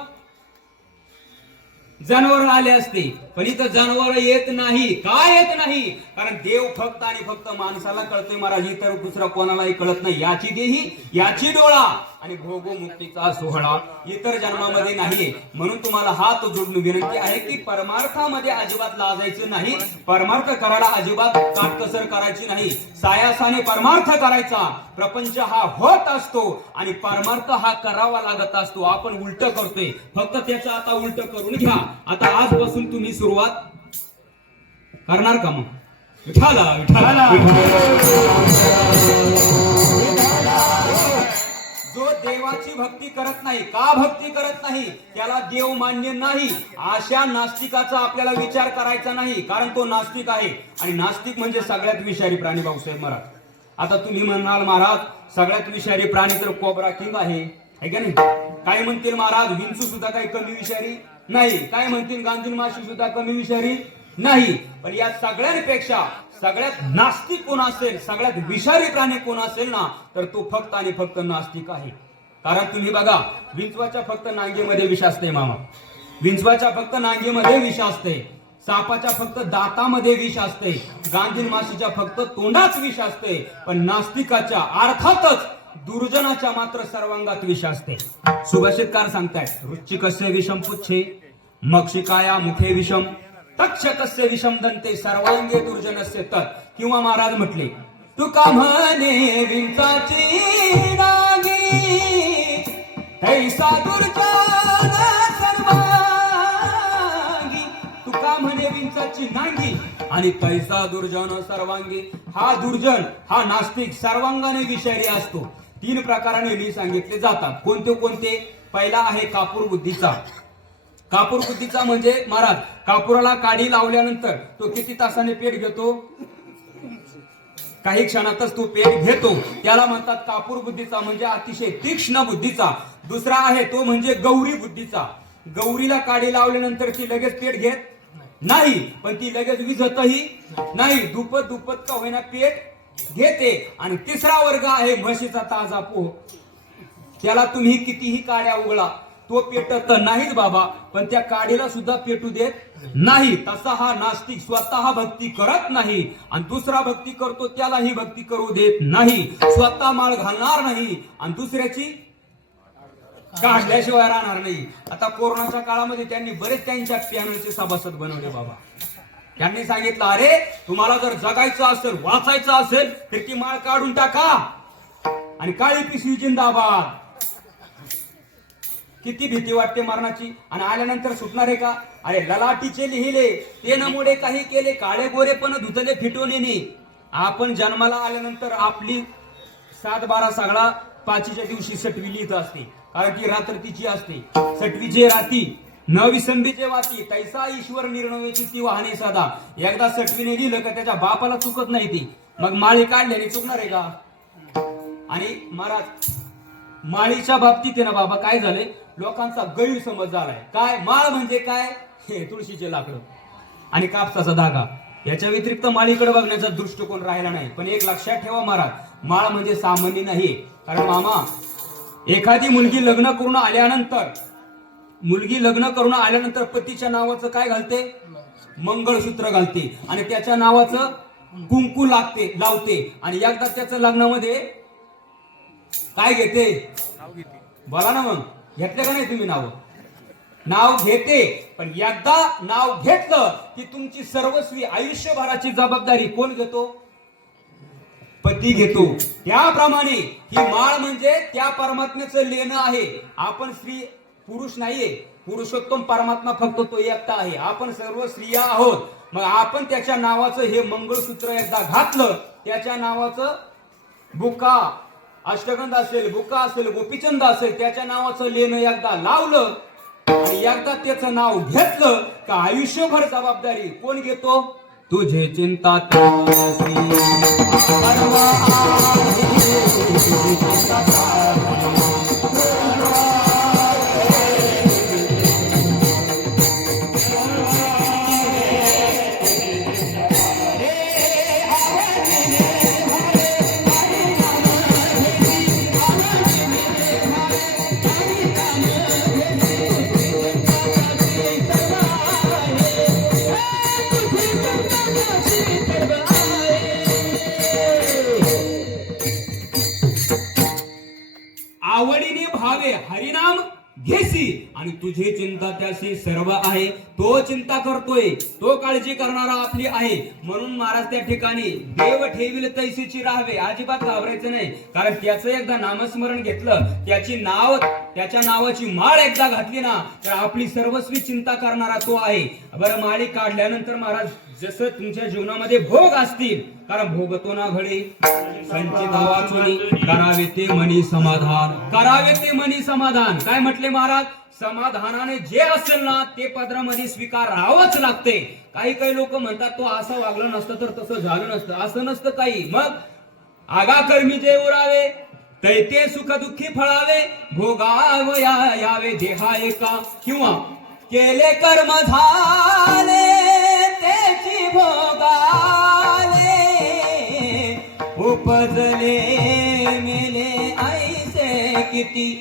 जनावर आले असते. पण इथं जनावर येत नाही. का येत नाही? कारण देव फक्त आणि फक्त माणसाला कळतोय महाराज, इतर दुसरा कोणालाही कळत नाही. याची देही, याची डोळा आणि भोगो मुक्तीचा सोहळा इतर जन्मामध्ये नाहीये. म्हणून तुम्हाला हात जोडून विनंती आहे की परमार्थामध्ये अजिबात लाजायचं नाही. परमार्थ करायला अजिबात काटकसर करायची नाही. सायासाने परमार्थ करायचा. प्रपंच हा होत असतो आणि परमार्थ हा करावा लागत असतो. आपण उलट करतोय. फक्त त्याचं आता उलट करून घ्या. आता आजपासून तुम्ही सुरुवात करणार का? मग विठाला विठाला जो देवाची भक्ती करत नाही, का भक्ती करत नाही? त्याला देव मान्य नाही. अशा नास्तिकाचा आपल्याला विचार करायचा नाही, कारण तो नास्तिक आहे. आणि नास्तिक म्हणजे सगळ्यात विषारी प्राणी. भाऊसाहेब महाराज, आता तुम्ही म्हणाल महाराज सगळ्यात विषारी प्राणी तर कोब्रा किंग आहे का नाही? काय म्हणतील महाराज, विंचू सुद्धा काही कमी विषारी नाही. काय म्हणतील, गांधीन माशी सुद्धा कमी विषारी नाही. पण या सगळ्यांपेक्षा सगळ्यात नास्तिक कोण असेल, सगळ्यात विषारी प्राणी कोण असेल ना, तर तो फक्त आणि फक्त नास्तिक आहे. कारण तुम्ही बघा, विंचवाच्या फक्त नांगीमध्ये विष असते मामा. विंचवाच्या फक्त नांगीमध्ये विष असते. सापाच्या फक्त दातामध्ये विष असते. गांधीन माशीच्या फक्त तोंडात विष असते. पण नास्तिकाच्या अर्थातच दुर्जनाच्या मात्र सर्वांगात विष असते. सुभाषितकार सांगतायत, रुचिकस्य विषम पुच्छे मक्षिकाया मुखे विषम तक्षकस्य विषम दंते सर्वांगे दुर्जनस्य तत्. किंवा महाराज म्हटले, तुका म्हणे विंचाची नांगी तैसा दुर्जन सर्वांगी. तुका म्हणे विंचाची नांगी आणि तैसा दुर्जन सर्वांगी. हा दुर्जन, हा नास्तिक सर्वांगाने विषारी असतो. 3 प्रकाराने मी सांगितले जातात. कोणते कोणते? पहिला आहे कापूर बुद्धीचा. कापूर बुद्धीचा म्हणजे महाराज, कापुराला काडी लावल्यानंतर तो किती तासाने पेट घेतो? काही क्षणातच तो पेट घेतो. त्याला म्हणतात कापूर बुद्धीचा, म्हणजे अतिशय तीक्ष्ण बुद्धीचा. दुसरा आहे तो म्हणजे गौरी बुद्धीचा. गौरीला काडी लावल्यानंतर ती लगेच पेट घेत नाही, पण ती लगेच विझतही नाही. दुप्पट दुप्पट का होईना पेट घेते. आणि तिसरा वर्ग आहे म्हशीचा ताजा पोह. त्याला तुम्ही कितीही काड्या उघडा, तो पेटत नाहीच बाबा, पण त्या काडीला सुद्धा पेटू देत नाही. तसा हा नास्तिक स्वतः भक्ती करत नाही आणि दुसरा भक्ती करतो त्यालाही भक्ती करू देत नाही. स्वतः माळ घालणार नाही आणि दुसऱ्याची काढल्याशिवाय राहणार नाही. आता कोरोनाच्या काळामध्ये त्यांनी बरेच त्यांच्या पियानोचे सभासद बनवले बाबा. त्यांनी सांगितलं, अरे तुम्हाला जर जगायचं असेल, वाचायचं असेल, तर ती माळ काढून टाका आणि काळी पिशवी जिंदाबाद. किती भीती वाटते मरणाची. आणि आल्यानंतर सुटणार आहे का? अरे ललाटीचे लिहिले ते नमुडे काही केले, काळे गोरे पण धुतले फिटवलेने. आपण जन्माला आल्यानंतर आपली 7-12 सगळा 5च्या दिवशी सटविली असते. कारण की रात्र तिची असते. सटवीचे राती न विसंबीचे वाती, तैसा ईश्वर निर्णयाची ती वाहने साधा. एकदा सटवीने गेलं का त्याच्या बापाला चुकत नाही ती. मग माळी काढल्याने चुकणार आहे का? आणि महाराज माळीच्या बाबतीत आहे ना बाबा, काय झालंय, लोकांचा गैरसमज झालाय. काय माळ म्हणजे काय? हे तुळशीचे लाकडं आणि कापसाचा धागा. याच्या व्यतिरिक्त माळीकडे बघण्याचा दृष्टिकोन राहिला नाही. पण एक लक्षात ठेवा महाराज, माळ म्हणजे सामान्य नाही. कारण मामा, एखादी मुलगी लग्न करून आल्यानंतर पतीच्या नावाचं काय घालते? मंगळसूत्र घालते आणि त्याच्या नावाचं कुंकू लावते आणि एकदा त्याचं लग्नामध्ये काय घेते? बोला ना मग, घेतले का नाही तुम्ही नाव घेते. पण एकदा नाव घेतलं की तुमची सर्वस्वी आयुष्यभराची जबाबदारी कोण घेतो? पती घेतो. त्याप्रमाणे ही माळ म्हणजे त्या परमात्म्याचं लेणं आहे. आपण स्त्री पुरुष नाहीये, पुरुषोत्तम परमात्मा फक्त तो एकटा आहे. आपण सर्व स्त्रिया आहोत. मग आपण त्याच्या नावाचं हे मंगळसूत्र एकदा घातलं, त्याच्या नावाचं बुका अष्टगंध असेल, बुका असेल, गोपीचंद असेल, त्याच्या नावाचं लेणं एकदा लावलं आणि एकदा त्याचं नाव घेतलं का आयुष्यभर जबाबदारी कोण घेतो? तुझे चिंता आवडीने भावे हरिनाम घेसी आणि तुझी चिंता त्याशी सर्व आहे. तो चिंता करतोय, तो काळजी करणारा आपली आहे. म्हणून महाराज त्या ठिकाणी देव ठेविल तैसीची राहावे, अजिबात घाबरायचं नाही. कारण त्याचं एकदा नामस्मरण घेतलं, त्याच्या नावाची माळ एकदा घातली ना, तर आपली सर्वस्वी चिंता करणारा तो आहे. बरं, माळी काढल्यानंतर महाराज जसं तुमच्या जीवनामध्ये भोग असतील, कारण भोगतो ना घडे संचिता वाचुनी, करावे ते मनी समाधान. काय म्हटले महाराज? समाधानाने जे असेल ना ते पदरामध्ये स्वीकारावंच लागते. काही लोक म्हणतात तो असं वागलं नसतं तर तसं झालं नसतं. असं नसतं काही. मग आगा कर्मी जे उरावे, तैते सुख दुःखी फळावे, भोगावया यावे देहा एका, किंवा केले कर्म झाले त्याची भोगाले, उपजले मेले ऐसे किती.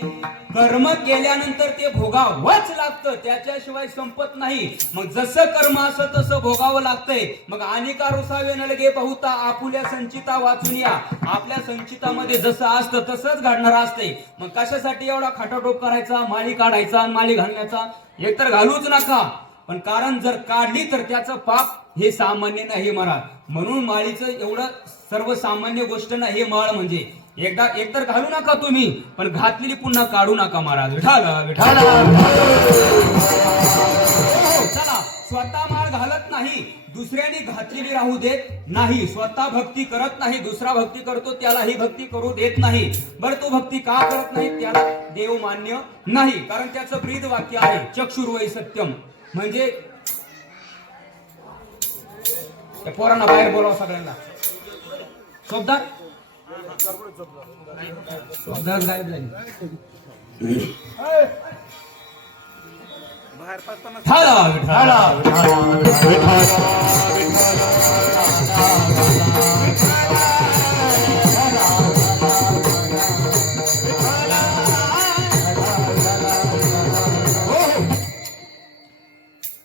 कर्म केल्यानंतर ते भोगावंच लागतं, त्याच्याशिवाय संपत नाही. मग जसं कर्म असं तसं भोगावं लागतंय. मग अनिका रुसावे नलगे बहुता, आपुल्या संचिता वाचून या. आपल्या संचितामध्ये जसं असतं तसंच घडणार असते. मग कशासाठी एवढा खाटाटोप करायचा, माळी काढायचा आणि माळी घालण्याचा? एकतर घालूच नका. पण कारण जर काढली तर त्याचं पाप हे सामान्य नाही महाराज. म्हणून माळीचं एवढं सर्वसामान्य गोष्ट नाही हे माळ म्हणजे. एकतर घालू नका तुम्ही, पण घातलेली पुन्हा काढू नका महाराज. विठाला चला, स्वतः माळ घालत नाही, दुसऱ्याने घातलेली राहू देत नाही. स्वतः भक्ती करत नाही, दुसरा भक्ती करतो त्याला ही भक्ती करू देत नाही. बरं, तो भक्ती का करत नाही? त्याला देव मान्य नाही. कारण त्याचं ब्रीद वाक्य आहे चक्षुर्वै सत्यम. म्हणजे त्या पोरांना बाहेर बोलावं सगळ्यांना. शोभदार गायब झाली.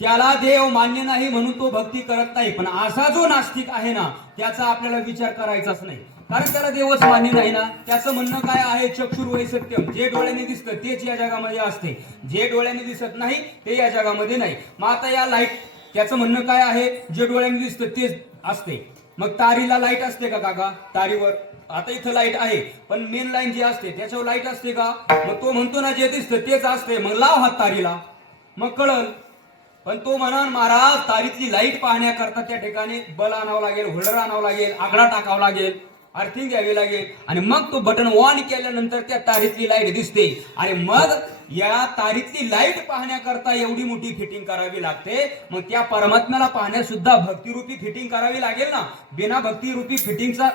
त्याला देव मान्य नाही म्हणून तो भक्ती करत नाही. पण असा जो नास्तिक आहे ना, त्याचा आपल्याला विचार करायचाच नाही. कारण त्याला देवच मान्य नाही ना. त्याचं म्हणणं काय आहे? चक्षुर्वै सत्यम. जे डोळ्याने दिसतं तेच या जगामध्ये असते, जे डोळ्याने दिसत नाही ते या जगामध्ये नाही. मग आता या लाईट, त्याचं म्हणणं काय आहे? जे डोळ्याने दिसतं तेच असते. मग तारीला लाईट असते का काका? तारीवर आता इथं लाईट आहे, पण मेन लाईन जी असते त्याच्यावर लाईट असते का? मग तो म्हणतो ना जे दिसतं तेच असते. मग लाव हात तारीला, मग कळल. पण तो म्हणा महाराज तारीतली लाईट पाहण्याकरता त्या ठिकाणी बल आणावं लागेल, होल्डर आणावं लागेल, आकडा टाकावं लागेल. अर्थिंग घ्यावी लागेल आणि मग तो बटन ऑन केल्यानंतर त्या तारीतली लाईट दिसते आणि मग या तारीतली लाईट पाहण्याकरता एवढी मोठी फिटिंग करावी लागते. मग त्या परमात्म्याला पाहण्यास सुद्धा भक्तिरूपी फिटिंग करावी लागेल ना. बिना भक्तिरूपी फिटिंगचा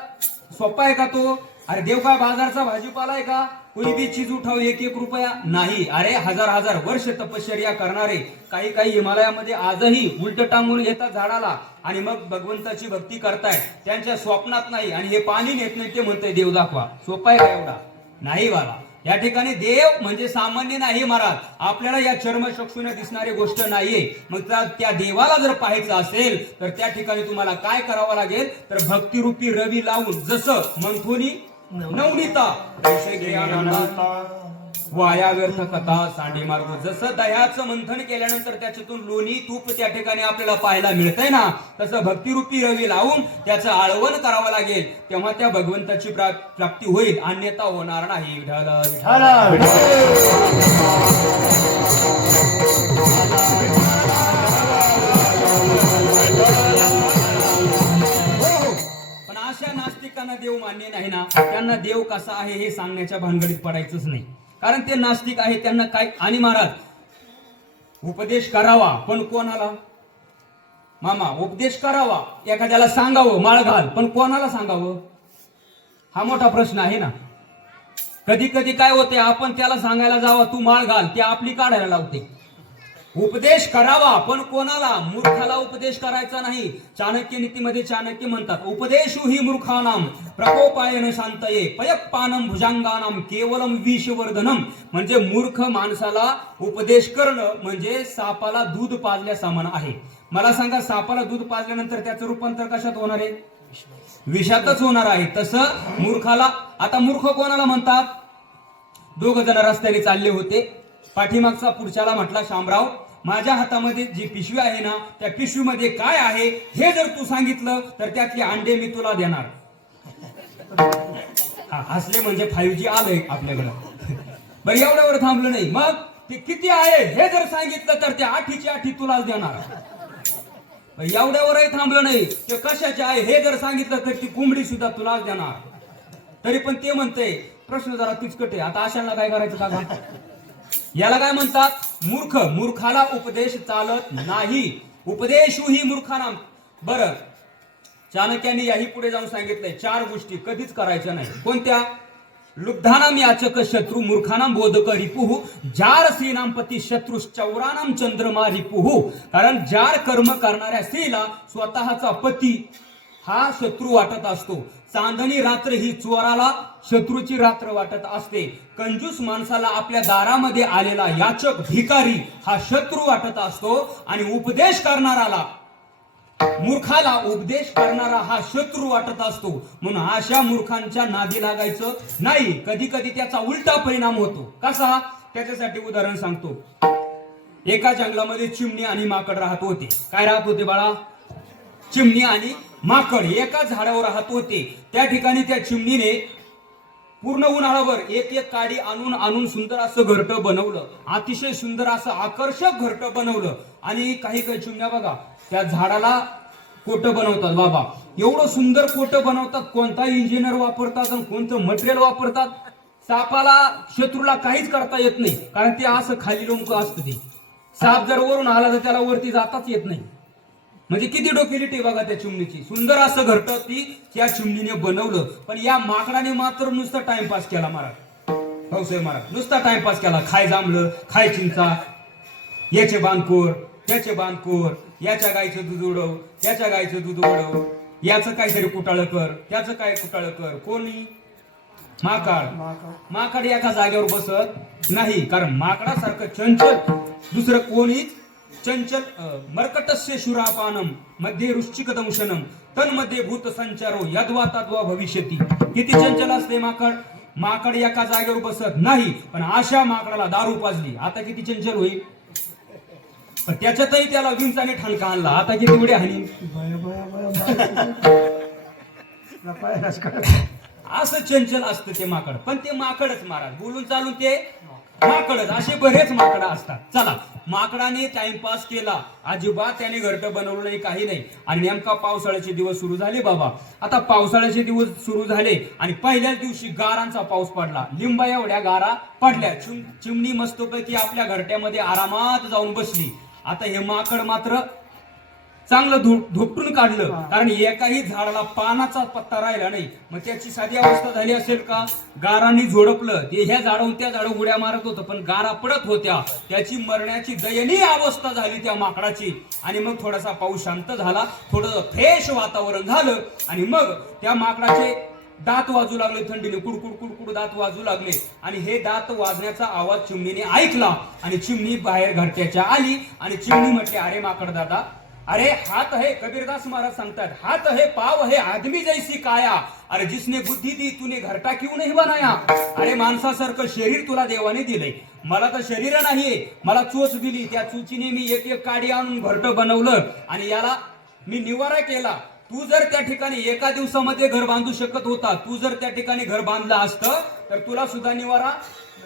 सोपा आहे का तो? अरे देव काय बाजारचा भाजीपाला आहे का? कोणी बी चीज उठाव 1-1 रुपया नाही. अरे हजार वर्ष तपश्चर्या करणारे काही हिमालयामध्ये आजही उलट टांगून येतात झाडाला आणि मग भगवंताची भक्ती करतायत. त्यांच्या स्वप्नात नाही आणि हे पाणी नेत नाही ते म्हणतंय देव दाखवा. सोपा आहे का एवढा? नाही बाला. या ठिकाणी देव म्हणजे सामान्य नाही महाराज. आपल्याला या चर्मचक्षुने दिसणारी गोष्ट नाहीये. मग त्या देवाला जर पाहायचं असेल तर त्या ठिकाणी तुम्हाला काय करावं लागेल तर भक्तिरूपी रवी लावून जसं मंथुनी नवनीता पैसे घ्या वाया व्यर्थ कथा सांडे मार्ग. जसं दह्याचं मंथन केल्यानंतर त्याच्यातून लोणी तूप त्या ठिकाणी आपल्याला पाहायला मिळतंय ना, तसं भक्तिरूपी रवी लावून त्याचं आळवण करावं लागेल. तेव्हा त्या भगवंताची प्राप्ती होईल, अन्यथा होणार नाही. पण अशा नास्तिकांना देव मान्य नाही ना. त्यांना देव कसा आहे हे सांगण्याच्या भानगडीत पडायचंच नाही, कारण ते नास्तिक आहे. त्यांना काय आणि महाराज उपदेश करावा पण कोणाला? मामा उपदेश करावा, एखाद्याला सांगावं माळ घाल, पण कोणाला सांगावं हा मोठा प्रश्न आहे ना. कधी कधी काय होते, आपण त्याला सांगायला जावा तू माळ घाल, ते आपली काढायला लावते. उपदेश करावा पण कोणाला? मूर्खाला उपदेश करायचा नाही. चाणक्य नीतीमध्ये चाणक्य म्हणतात उपदेशु ही मूर्खानाम प्रकोपायन शांतये पयप्पानम भुजंगानाम केवलम विषवर्धनम. म्हणजे मूर्ख माणसाला उपदेश करणं म्हणजे सापाला दूध पाजल्या समान आहे. मला सांगा, सापाला दूध पाजल्यानंतर त्याचं रूपांतर कशात होणार आहे? विषातच होणार आहे. तसं मूर्खाला, आता मूर्ख कोणाला म्हणतात? 2 जण रस्त्याने चालले होते. पाठीमागचा पुढच्याला म्हटला, शामराव माझ्या हातामध्ये जी पिशवी आहे ना, त्या पिशवीमध्ये काय आहे हे जर तू सांगितलं तर त्यातले अंडे मी तुला देणार. हसले म्हणजे 5G आलंय आपल्याकडं. बरं एवढ्यावर थांबलं नाही, मग ते किती आहे हे जर सांगितलं तर त्या 8ची 8 तुलाच देणार. एवढ्यावरही थांबलं नाही, ते कशाचे आहे हे जर सांगितलं तर ती कोंबडी सुद्धा तुलाच देणार. तरी पण ते म्हणते प्रश्न जरा किचकट आहे. आता अशांना काय करायचं का? याला काय म्हणतात? मूर्ख. मूर्खाला उपदेश चालत नाही. उपदेशु ही मूर्खाना. बरं चाणक्यांनी याही पुढे जाऊन सांगितलंय 4 गोष्टी कधीच करायच्या नाही. कोणत्या? लुब्धानाम याचक शत्रू मूर्खानाम बोधक रिपुहु जार स्त्रीनाम पती शत्रू चौरानाम चंद्रमा रिपुहु. कारण जार कर्म करणाऱ्या स्त्रीला स्वतःचा पती हा शत्रू वाटत असतो. चांदणी रात्र ही चोराला शत्रूची रात्र वाटत असते. कंजूस माणसाला आपल्या दारामध्ये आलेला याचक भिकारी हा शत्रू वाटत असतो आणि उपदेश करणाराला, मूर्खाला उपदेश करणारा हा शत्रू वाटत असतो. म्हणून अशा मूर्खांच्या नादी लागायचं नाही. कधी कधी त्याचा उलटा परिणाम होतो. कसा? त्याच्यासाठी उदाहरण सांगतो. एका जंगलामध्ये चिमणी आणि माकड राहत होते. काय राहत होते बाळा? चिमणी आणि माकड एका झाडावर राहत होते. त्या ठिकाणी त्या चिमणीने पूर्ण उन्हाळाभर एक काडी आणून सुंदर असं घरटं बनवलं. अतिशय सुंदर असं आकर्षक घरटं बनवलं. आणि काही चिमण्या बघा त्या झाडाला कोटं बनवतात. बाबा एवढं सुंदर कोटं बनवतात. कोणता इंजिनियर वापरतात आणि कोणतं मटेरियल वापरतात. सापाला शत्रूला काहीच करता येत नाही, कारण ते असं खाली लोंबकं असतं. ते साप जर वरून आला तर त्याला वरती जाताच येत नाही. म्हणजे किती डोकेलिटी बघा त्या चिमणीची. सुंदर असं घरटं त्या चिमणीने बनवलं. पण या माकडाने मात्र नुसता टाइमपास केला महाराज. भाऊसाहेब महाराज नुसता टाइमपास केला. खाय जांभलं, खाय चिंचा, याचे बांधकोर, त्याचे बांधकोर, याच्या गायचं दूध उडव, त्याच्या गायचं दूध उडव, याचं काहीतरी कुटाळ कर, त्याचं काय कुटाळ कर. कोणी? माकड. माकड एका जागेवर बसत नाही, कारण माकडासारखं चंचल दुसरं कोणीच चंचल. मर्कटस्य शुरापानम मध्ये रुश्चिक दंशनम तन्मध्ये भूत संचारो यद्वा तद्वा भविष्यती. किती चंचल असते माकड. माकड एका जागेवर बसत नाही. पण अशा माकडाला दारू पाजली, आता किती चंचल होईल. पण त्याच्यातही त्याला विंचाने ठाणका आणला, आता किती उड्या हानी. असं चंचल असतं ते माकड. पण ते माकडच महाराज बोलून चालून ते माकडच, असे बरेच माकडं असतात. चला, माकडाने टाइमपास केला, अजिबात त्याने घरटं बनवलं नाही, काही नाही. आणि नेमका पावसाळ्याचे दिवस सुरू झाले बाबा. आता पावसाळ्याचे दिवस सुरू झाले आणि पहिल्याच दिवशी गारांचा पाऊस पडला. लिंबा एवढ्या गारा पडल्या. चिमणी मस्तपैकी आपल्या घरट्यामध्ये आरामात जाऊन बसली. आता हे माकड मात्र चांगलं धुपटून काढलं, कारण एकाही झाडाला पानाचा पत्ता राहिला नाही. मग त्याची साधी अवस्था झाली असेल का, गारांनी झोडपलं. ते ह्या झाडावरून त्या झाड उड्या मारत होतं, पण गारा पडत होत्या. त्याची मरण्याची दयनीय अवस्था झाली त्या माकडाची. आणि मग थोडासा पाऊस शांत झाला, थोडं फ्रेश वातावरण झालं आणि मग त्या माकडाचे दात वाजू लागले. थंडीने कुडकुड कुडकुड दात वाजू लागले. आणि हे दात वाजण्याचा आवाज चिमणीने ऐकला आणि चिमणी बाहेर घरट्याच्या आली. आणि चिमणी म्हटली, अरे माकड दादा, अरे हात है, कबीरदास महाराज सांगतात, हात है पाव है आदमी जैसी काया, अरे जिसने बुद्धी दी तूने घरटा क्यों नहीं बनाया. अरे माणसासारखं शरीर तुला देवाने दिलंय, मला तर शरीर नाहीये, मला चोच दिली, त्या चोचीने मी एक एक काडी आणून घरटं बनवलं आणि याला मी निवारा केला. तू जर त्या ठिकाणी एका दिवसामध्ये घर बांधू शकत होता, तू जर त्या ठिकाणी घर बांधलं असतं तर तुला सुद्धा निवारा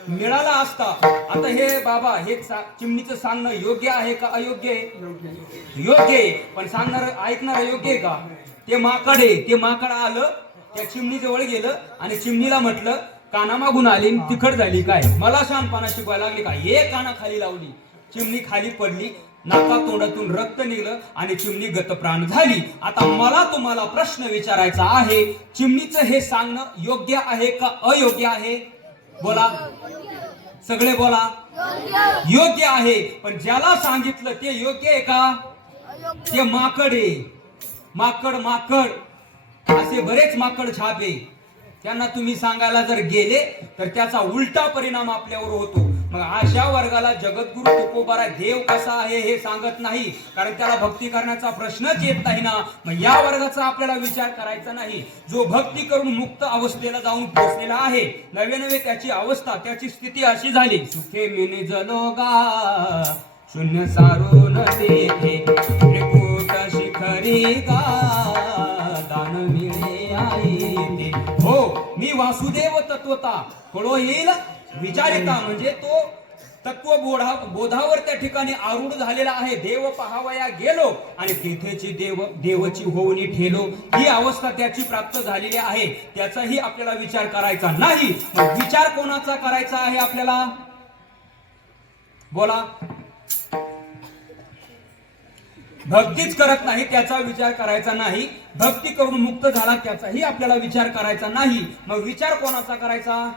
मिळाला असता. आता हे बाबा, हे चिमणीचं सांगणं योग्य आहे का अयोग्य आहे? योग्य आहे. पण सांगणार ऐकणार योग्य आहे का? ते माकड आहे. ते माकड आलं, त्या चिमणी जवळ गेलं आणि चिमणीला म्हटलं, काना मागून आली, तिखट झाली काय, मला शहाणपणा शिकवायला लागली का? एक काना खाली लावली, चिमणी खाली पडली, नाका तोंडातून रक्त निघलं आणि चिमणी गतप्राण झाली. आता मला तुम्हाला प्रश्न विचारायचा आहे, चिमणीचं हे सांगणं योग्य आहे का अयोग्य आहे? बोला, सगळे बोला. योग्य आहे. पण ज्याला सांगितलं ते योग्य आहे का? ते माकड आहे. माकड माकड असे बरेच माकड छापे, त्यांना तुम्ही सांगायला जर गेले तर त्याचा उलटा परिणाम आपल्यावर होतो. मग अशा वर्गाला जगद्गुरु तुकोबारा देव कसा आहे हे सांगत नाही, कारण त्याला भक्ती करण्याचा प्रश्नच येत नाही ना. मग या वर्गाचा आपल्याला विचार करायचा नाही. जो भक्ती करून मुक्त अवस्थेला जाऊन पोहोचलेला आहे, नवे नवे त्याची अवस्था, त्याची स्थिती अशी झाली, सुखे मिनी जलोगा शून्य सारून देते त्रिकूट शिखरी गा दान मिळे आई ते. हो, मी वासुदेव तत्वता कळो येईल विचारिता, म्हणजे तो तत्व बोधावर त्या ठिकाणी आरूढ झालेला आहे. देव पहावया गेलो आणि तेथेची देवची होऊनी ठेलो, ही अवस्था त्याची प्राप्त झालेली आहे. त्याचाही आपल्याला विचार करायचा नाही. विचार कोणाचा करायचा आहे आपल्याला? बोला. भक्तीच करत नाही त्याचा विचार करायचा नाही, भक्ती करून मुक्त झाला त्याचाही आपल्याला विचार करायचा नाही. मग विचार कोणाचा करायचा?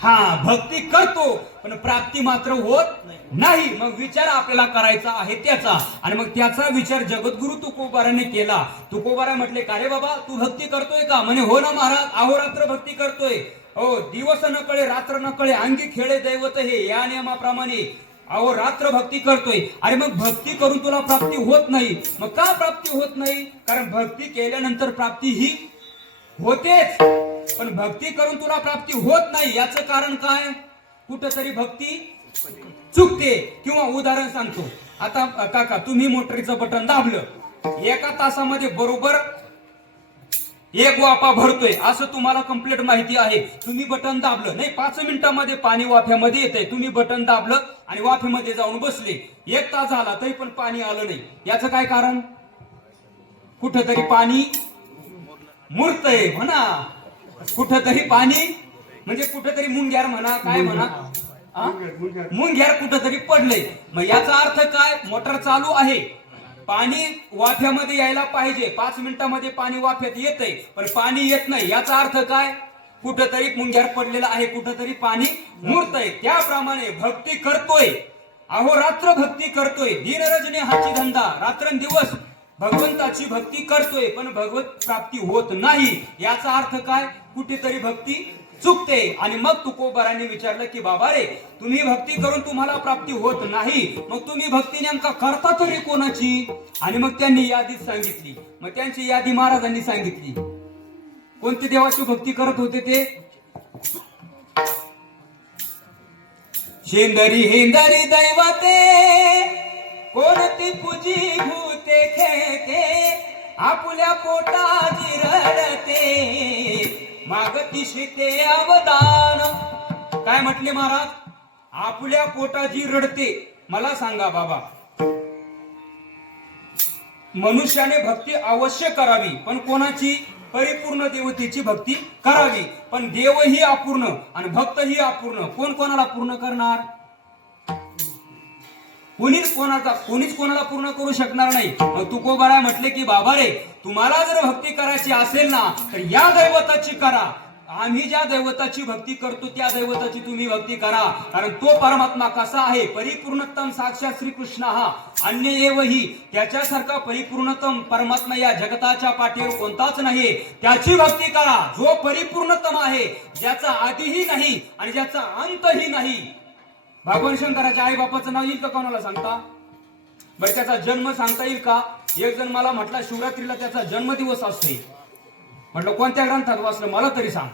हा, भक्ती करतो पण प्राप्ती मात्र होत नाही. मग विचार आपल्याला करायचा आहे त्याचा. आणि मग त्याचा विचार जगद्गुरु तुकोबाराने केला. तुकोबारा म्हटले, का रे बाबा, तू भक्ती करतोय का? म्हणे, हो ना महाराज, अहोरात्र भक्ती करतोय. हो, दिवस न कळे रात्र न कळे अंगी खेळे दैवत हे, या नियमाप्रमाणे अहो रात्र भक्ती करतोय. अरे मग भक्ती करून तुला प्राप्ती होत नाही. मग का प्राप्ती होत नाही? कारण भक्ती केल्यानंतर प्राप्ती ही होतेच, पण भक्ती करून तुला प्राप्ती होत नाही. याचं कारण काय? कुठंतरी भक्ती चुकते. किंवा उदाहरण सांगतो, आता काका, तुम्ही मोटरीचं बटन दाबलं, एका तासामध्ये बरोबर एक वाफा भरतोय असं तुम्हाला कंप्लीट माहिती आहे. तुम्ही बटन दाबलं नाही, 5 मिनिटांमध्ये पाणी वाफ्यामध्ये येतंय. तुम्ही बटन दाबलं आणि वाफेमध्ये जाऊन बसले, 1 तास झाला तरी पण पाणी आलं नाही. याचं काय कारण? कुठंतरी पाणी मुरतंय म्हणा, कुठंतरी पाणी म्हणजे कुठंतरी मुंग्यार म्हणा, काय म्हणा, मुंग्यार कुठंतरी पडलंय. मग याचा अर्थ काय? मोटर चालू आहे, पाणी वाफ्यामध्ये यायला पाहिजे, 5 मिनिटांमध्ये पाणी वाफ्यात येतंय पण पाणी येत नाही. याचा अर्थ काय? कुठंतरी मुंग्यार पडलेला आहे, कुठंतरी पाणी मुरतंय. त्याप्रमाणे भक्ती करतोय, अहोरात्र भक्ती करतोय, दिनरजनी हाची धंदा, रात्रंदिवस भगवंताची भक्ती करतोय पण भगवत प्राप्ती होत नाही. याचा अर्थ काय? कुठेतरी भक्ती चुकते. आणि मग तुकोबारांनी विचारलं की बाबा रे, तुम्ही भक्ती करून तुम्हाला प्राप्ती होत नाही, मग तुम्ही भक्ती नेमका करता तरी कोणाची? आणि मग त्यांनी यादी सांगितली. मग त्यांची यादी महाराजांनी सांगितली. कोणती देवाची भक्ती करत होते ते? शेंदरी हेंदरी दैवते कोणती पूजी भूते खेते, आपुल्या पोटाची रडते मागतीशी ते अवदान. काय म्हटले महाराज? आपुल्या पोटाची रडते. मला सांगा बाबा, मनुष्याने भक्ती अवश्य करावी, पण कोणाची? परिपूर्ण देवतेची भक्ती करावी. पण देवही अपूर्ण आणि भक्तही अपूर्ण. कोण कोणाला पूर्ण करणार? कोणीच कोणाला पूर्ण करू शकणार नाही. मग तुकोबाराय म्हटले की बाबा रे, तुम्हाला जर भक्ती करायची असेल ना तर या दैवताची करा. आम्ही ज्या दैवताची भक्ती करतो त्या दैवताची तुम्ही भक्ती करा. कारण तो परमात्मा कसा आहे? परिपूर्णतम साक्षात श्रीकृष्ण हा अन्य एवही. त्याच्यासारखा परिपूर्णतम परमात्मा या जगताच्या पाठीवर कोणताच नाहीये. त्याची भक्ती करा जो परिपूर्णतम आहे, ज्याचा आदिही नाही आणि ज्याचा अंतही नाही. भगवान शंकराच्या आई बापाचं नाव येईल का कोणाला सांगता? बरं, त्याचा जन्म सांगता येईल का? एक जण मला म्हटला शिवरात्रीला त्याचा जन्मदिवस असते. म्हटलं कोणत्या ग्रंथात वाचलं? मला तरी सांग.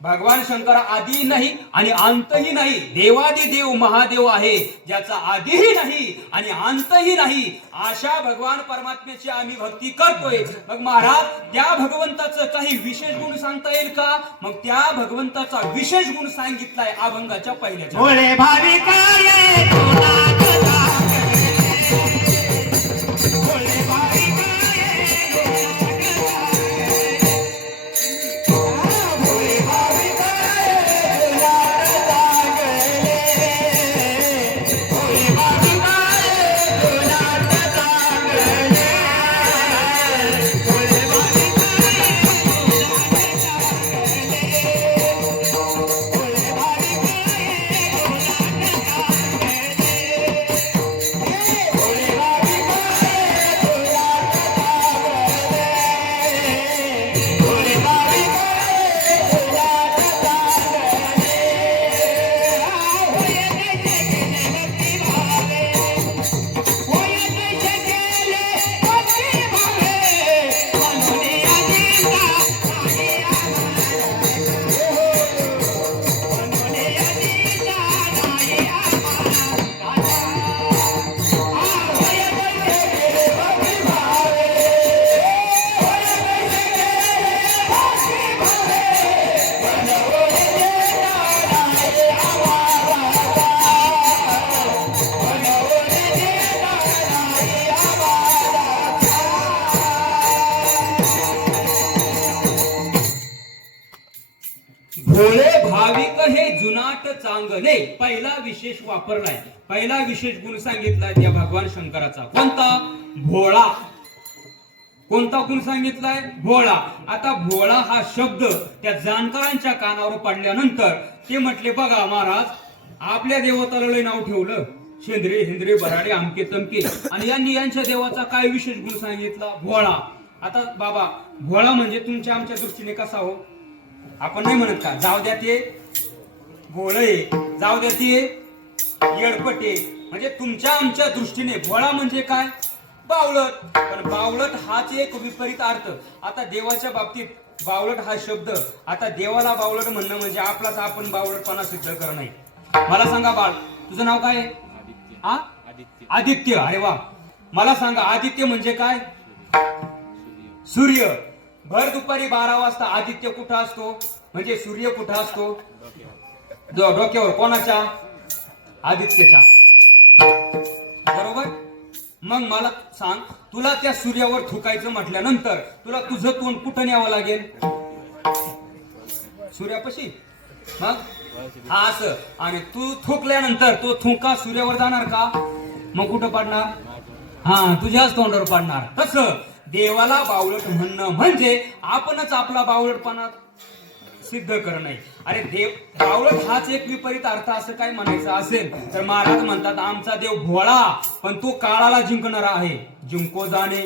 भगवान शंकर आदी नाही आणि अंतही नाही. देवादी देव महादेव आहे, ज्याचा आदिही नाही आणि अंतही नाही. अशा भगवान परमात्म्याची आम्ही भक्ती करतोय. मग महाराज, त्या भगवंताचं काही विशेष गुण सांगता येईल का? मग त्या भगवंताचा विशेष गुण सांगितलाय अभंगाच्या पहिल्याच्या. भोळे भाविकाये तुला कथा भोळे भाविकाये भोळे भाविकाये तुला कथा भोळे भाविकाये तुला कथा भोळे भाविक हे जुनाट चांगले. पहिला विशेष वापरलाय, पहिला विशेष गुण सांगितलाय त्या भगवान शंकराचा. कोणता? भोळा. कोणता गुण सांगितलाय? भोळा. आता भोळा हा शब्द त्या जाणकारांच्या कानावर पडल्यानंतर ते म्हटले, बघा महाराज, आपल्या देवताला लय नाव ठेवलं, शेंद्रे हिंद्रे बराडे आमके तमके, आणि यांनी यांच्या देवाचा काय विशेष गुण सांगितला? भोळा. आता बाबा, भोळा म्हणजे तुमच्या आमच्या दृष्टीने कसा हो? आपण नाही म्हणत का जाऊ द्या ते भोळे, जाऊ द्या ते येडपटे. म्हणजे तुमच्या आमच्या दृष्टीने भोळा म्हणजे काय? बावळट. पण बावळट हाच एक विपरीत अर्थ. आता देवाच्या बाबतीत बावळट हा शब्द, आता देवाला बावळट म्हणणं म्हणजे आपलाच आपण बावळटपणा सिद्ध करणं आहे. मला सांगा बाळ, तुझं नाव काय आहे? आदित्य. अरे वा. मला सांगा, आदित्य म्हणजे काय? सूर्य. भर दुपारी 12 वाजता आदित्य कुठं असतो? म्हणजे सूर्य कुठं असतो? डोक्यावर. कोणाच्या? आदित्यच्या. बरोबर. मग मला सांग, तुला त्या सूर्यावर थुकायचं म्हटल्यानंतर तुला तुझं तोंड कुठं न्यावं लागेल? सूर्यापाशी. मग हा असं, आणि तू थुकल्यानंतर तो थुंका सूर्यावर जाणार का? मग कुठं पडणार? हा, तुझ्याच तोंडावर पडणार. तसं देवाला बावळट म्हणणं म्हणजे आपणच आपला बावळटपणा सिद्ध करणं. अरे देव बावळट हाच एक विपरीत अर्थ असं काय म्हणायचं असेल तर महाराज म्हणतात, आमचा देव भोळा पण तो काळाला जिंकणारा आहे. जिंको जाणे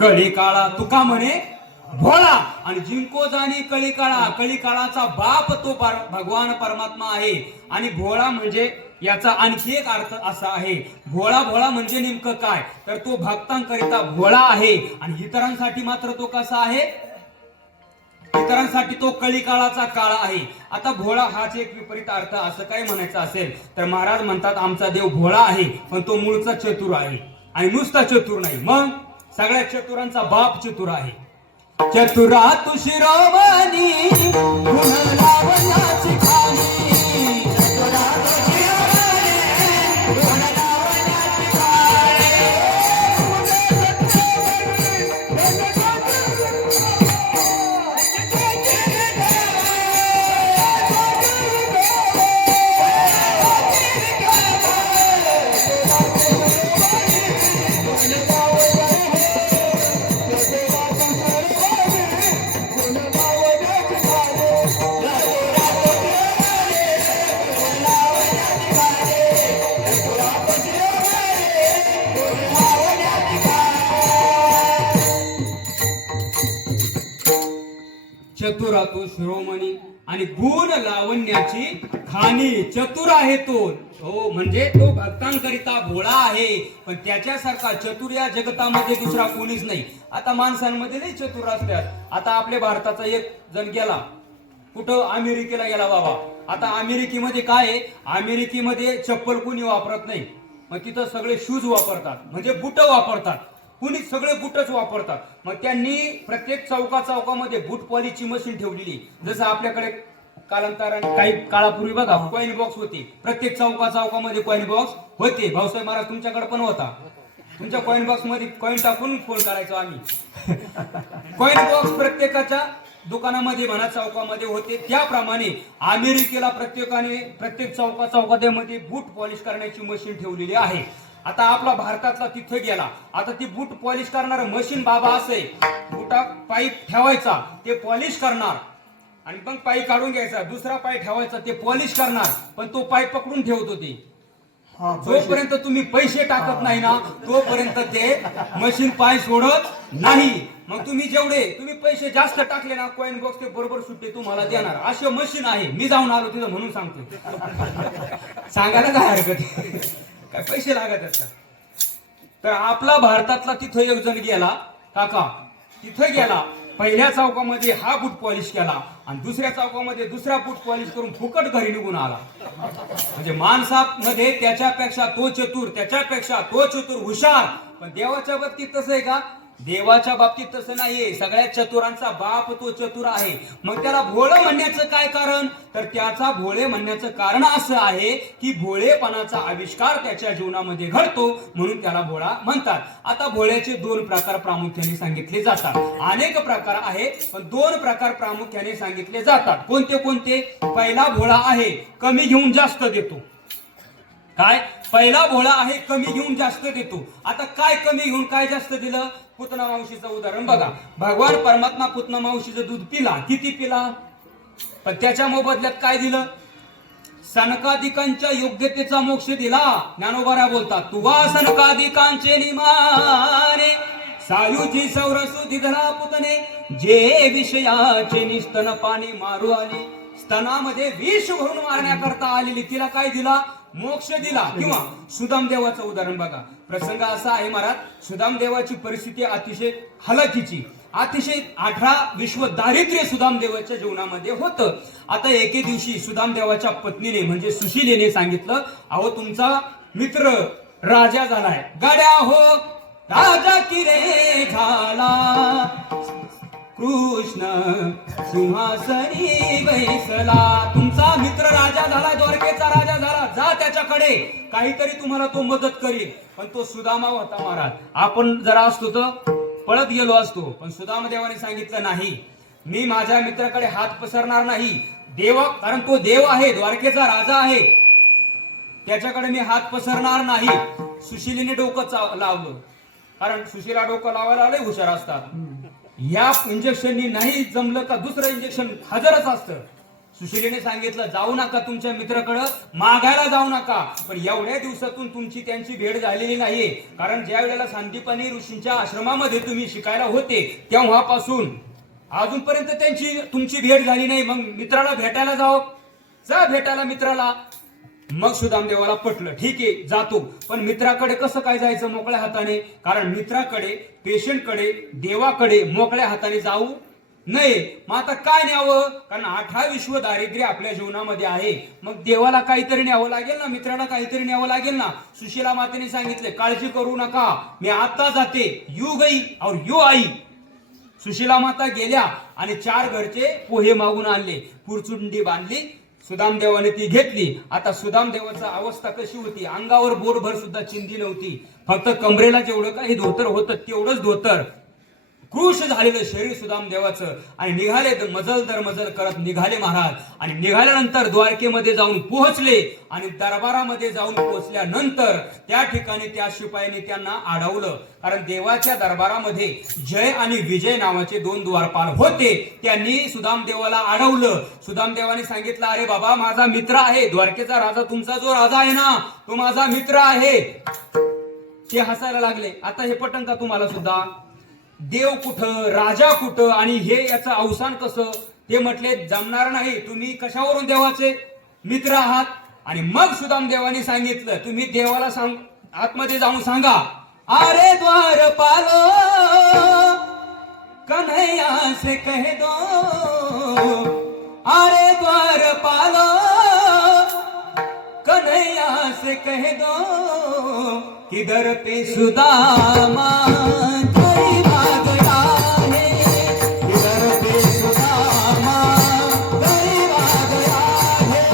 कळी काळा, तुका म्हणे भोळा. आणि जिंको जाणे कळी काळा, कळी काळाचा बाप तो भगवान परमात्मा आहे. आणि भोळा म्हणजे याचा आणखी एक अर्थ असा आहे, भोळा भोळा म्हणजे नेमकं काय? तर तो भक्तांकरिता भोळा आहे आणि इतरांसाठी मात्र तो कसा आहे? इतरांसाठी तो कळी काळाचा काळा आहे. आता भोळा हाच एक विपरीत अर्थ असं काय म्हणायचं असेल तर महाराज म्हणतात, आमचा देव भोळा आहे पण तो मूळचा चतुर आहे. आणि नुसता चतुर नाही, मग सगळ्या चतुरांचा बाप चतुर आहे. चतुरा तू शिरोमणी गुण लावण्याची खाणी. चतुरा तू शिरोमणी गुण लावण्याची खाणी. चतुरा तो शिरोमणी आणि गुण लावण्याची खाणी. चतुर आहे तो. हो म्हणजे तो भक्तांकरिता भोळा आहे, पण त्याच्यासारखा चतुर या जगतामध्ये दुसरा कोणीच नाही. आता माणसांमध्ये नाही चतुर असतात. आता आपल्या भारताचा एक जण गेला कुठं, अमेरिकेला गेला बाबा. आता अमेरिकेमध्ये काय आहे, अमेरिकेमध्ये चप्पल कोणी वापरत नाही, मग तिथं सगळे शूज वापरतात, म्हणजे बुट वापरतात. कुणी सगळे बुटच वापरतात. मग त्यांनी प्रत्येक चौकामध्ये बूट पॉलिशची मशीन ठेवलेली. जसं आपल्याकडे कालांतराने काही काळापूर्वी बघा कॉइन बॉक्स होते, प्रत्येक चौकामध्ये कॉइन बॉक्स होते. भाऊसाहेब महाराज तुमच्याकडे पण होता. तुमच्या कॉइन बॉक्स मध्ये कॉइन टाकून फोन करायचो आम्ही. कॉइन बॉक्स प्रत्येकाच्या दुकानामध्ये म्हणा चौकामध्ये होते. त्याप्रमाणे अमेरिकेला प्रत्येक चौकामध्ये बूट पॉलिश करण्याची मशीन ठेवलेली आहे. आता आपला भारतातला तिथे गेला, आता ती बूट पॉलिश करणार मशीन बाबा असे, बुटा पाईप ठेवायचा ते पॉलिश करणार आणि मग पाय काढून घ्यायचा, दुसरा पाय ठेवायचा ते पॉलिश करणार, पण तो पाय पकडून ठेवत होते. जोपर्यंत तुम्ही पैसे टाकत नाही ना तोपर्यंत ते मशीन पाय सोडत नाही. मग तुम्ही पैसे जास्त टाकले ना कॉइन बॉक्स ते बरोबर सुट्टे तुम्हाला देणार. अशी मशीन आहे. मी जाऊन आलो तिथं म्हणून सांगतो. सांगायला काय हरकत, काय पैसे लागत असतात. तर आपला भारतातला तिथं एक जण गेला काका, तिथं गेला पहिल्या चौकामध्ये हा बूट पॉलिश केला आणि दुसऱ्या चौकामध्ये दुसरा बूट पॉलिश करून फुकट घरी निघून आला. म्हणजे माणसामध्ये त्याच्यापेक्षा तो चतुर हुशार. पण देवाच्या बाबतीत तसं आहे का? देवाच्या बाबतीत तसं नाहीये. सगळ्या चतुरांचा बाप तो चतुर आहे. मग त्याला भोळं म्हणण्याचं काय कारण? तर त्याचा भोळे म्हणण्याचं कारण असं आहे की भोळेपणाचा आविष्कार त्याच्या जीवनामध्ये घडतो म्हणून त्याला भोळा म्हणतात. आता भोळ्याचे दोन प्रकार प्रामुख्याने सांगितले जातात. अनेक प्रकार आहे पण दोन प्रकार प्रामुख्याने सांगितले जातात. कोणते कोणते? पहिला भोळा आहे कमी घेऊन जास्त देतो. काय? पहिला भोळा आहे कमी घेऊन जास्त देतो. आता काय कमी घेऊन काय जास्त दिलं? पुतना मावशीचं उदाहरण बघा. भगवान परमात्मा पुतना मावशीचं दूध पिला. किती पिला? पण त्याच्या मोबदल्यात काय दिलं? सनकादिकांच्या योग्यतेचा मोक्ष दिला. ज्ञानोबारा बोलतात, तुवा सनकादिकांचे निमाने सायूची सौरसु दिधला पुतने जे विषयाचे निस्तन पाणी मारू आली. स्तनामध्ये विष भरून मारण्याकरता आलेली तिला काय दिला? मोक्ष दिला. किंवा सुदाम देवाचं उदाहरण बघा. प्रसंग असा आहे महाराज, सुदाम देवाची परिस्थिती अतिशय हलाखीची, अतिशय 18 विश्व दारिद्र्य सुदाम देवाच्या जीवनामध्ये होतं. आता एके दिवशी सुदाम देवाच्या पत्नीने म्हणजे सुशीलेने सांगितलं, अहो तुमचा मित्र राजा झालाय. गाड्या हो राजा किरे झाला कृष्ण सिंहासनी बैसला. तुमचा मित्र राजा झाला, द्वारकेचा राजा झाला. जा त्याच्याकडे, काहीतरी तुम्हाला तो मदत करील. पण तो सुदामा होता महाराज. आपण जरा असतो तर पळत गेलो असतो, पण सुदामा देवाने सांगितलं नाही, मी माझ्या मित्राकडे हात पसरणार नाही. देव, कारण तो देव आहे, द्वारकेचा राजा आहे, त्याच्याकडे मी हात पसरणार नाही. सुशीलीने डोकं लावलं, कारण सुशीला डोकं लावायला लय हुशार असतात. या इंजेक्शननी नाही जमलं का दुसरं इंजेक्शन हजरच असतं. सुशीलीने सांगितलं, जाऊ नका तुमच्या मित्राकडं, मागायला जाऊ नका. पण एवढ्या दिवसातून तुमची त्यांची भेट झालेली नाहीये. कारण ज्या वेळेला सांदीपनी ऋषींच्या आश्रमामध्ये तुम्ही शिकायला होते तेव्हापासून अजूनपर्यंत तुमची भेट झाली नाही. मग मित्राला भेटायला जा भेटायला मित्राला. मग सुदाम देवाला पटलं, ठीक आहे जातो. पण मित्राकडे कसं काय जायचं मोकळ्या हाताने? कारण मित्राकडे, पेशंटकडे, देवाकडे मोकळ्या हाताने जाऊ नाही. मग आता काय न्यावं? कारण 18 विश्व दारिद्र्य आपल्या जीवनामध्ये आहे. मग देवाला काहीतरी न्यावं लागेल ना, मित्राला काहीतरी न्यावं लागेल ना. सुशीला मातेने सांगितले, काळजी करू नका, मी आता जाते, यू गई और यू आई. सुशीला माता गेल्या आणि 4 घरचे पोहे मागून आणले, पुरचुंडी बांधली. सुदामदेवाने ती घेतली. आता सुदामदेवाची अवस्था कशी होती? अंगावर बोरभर सुद्धा चिंधी नव्हती, फक्त कमरेला जेवढं काही धोतर होतं तेवढंच धोतर, कृश झालेलं शरीर सुदामदेवाचं. आणि निघाले मजल दर मजल करत निघाले महाराज. आणि निघाल्यानंतर द्वारकेमध्ये जाऊन पोहोचले. आणि दरबारामध्ये जाऊन पोहोचल्यानंतर त्या ठिकाणी त्या शिपायाने त्यांना अडवलं. कारण देवाच्या दरबारामध्ये जय आणि विजय नावाचे 2 द्वारपाल होते. त्यांनी सुदामदेवाला अडवलं. सुदामदेवाने सांगितलं, अरे बाबा, माझा मित्र आहे, द्वारकेचा राजा, तुमचा जो राजा आहे ना, तो माझा मित्र आहे. ते हसायला लागले. आता हे पटन का तुम्हाला सुद्धा? देव कुठं, राजा कुठं, आणि हे याचं अवसान कसं? ते म्हटले, जमणार नाही, तुम्ही कशावरून देवाचे मित्र आहात? आणि मग सुदामदेवाने सांगितलं, तुम्ही देवाला सांग, आतमध्ये जाऊन सांगा, अरे द्वारपालो कन्हैया से कह दो, अरे द्वारपालो कन्हैया से कह दो, किधर पे सुदामा कोई भाग गया है, किधर पे सुदामा कोई भाग गया है.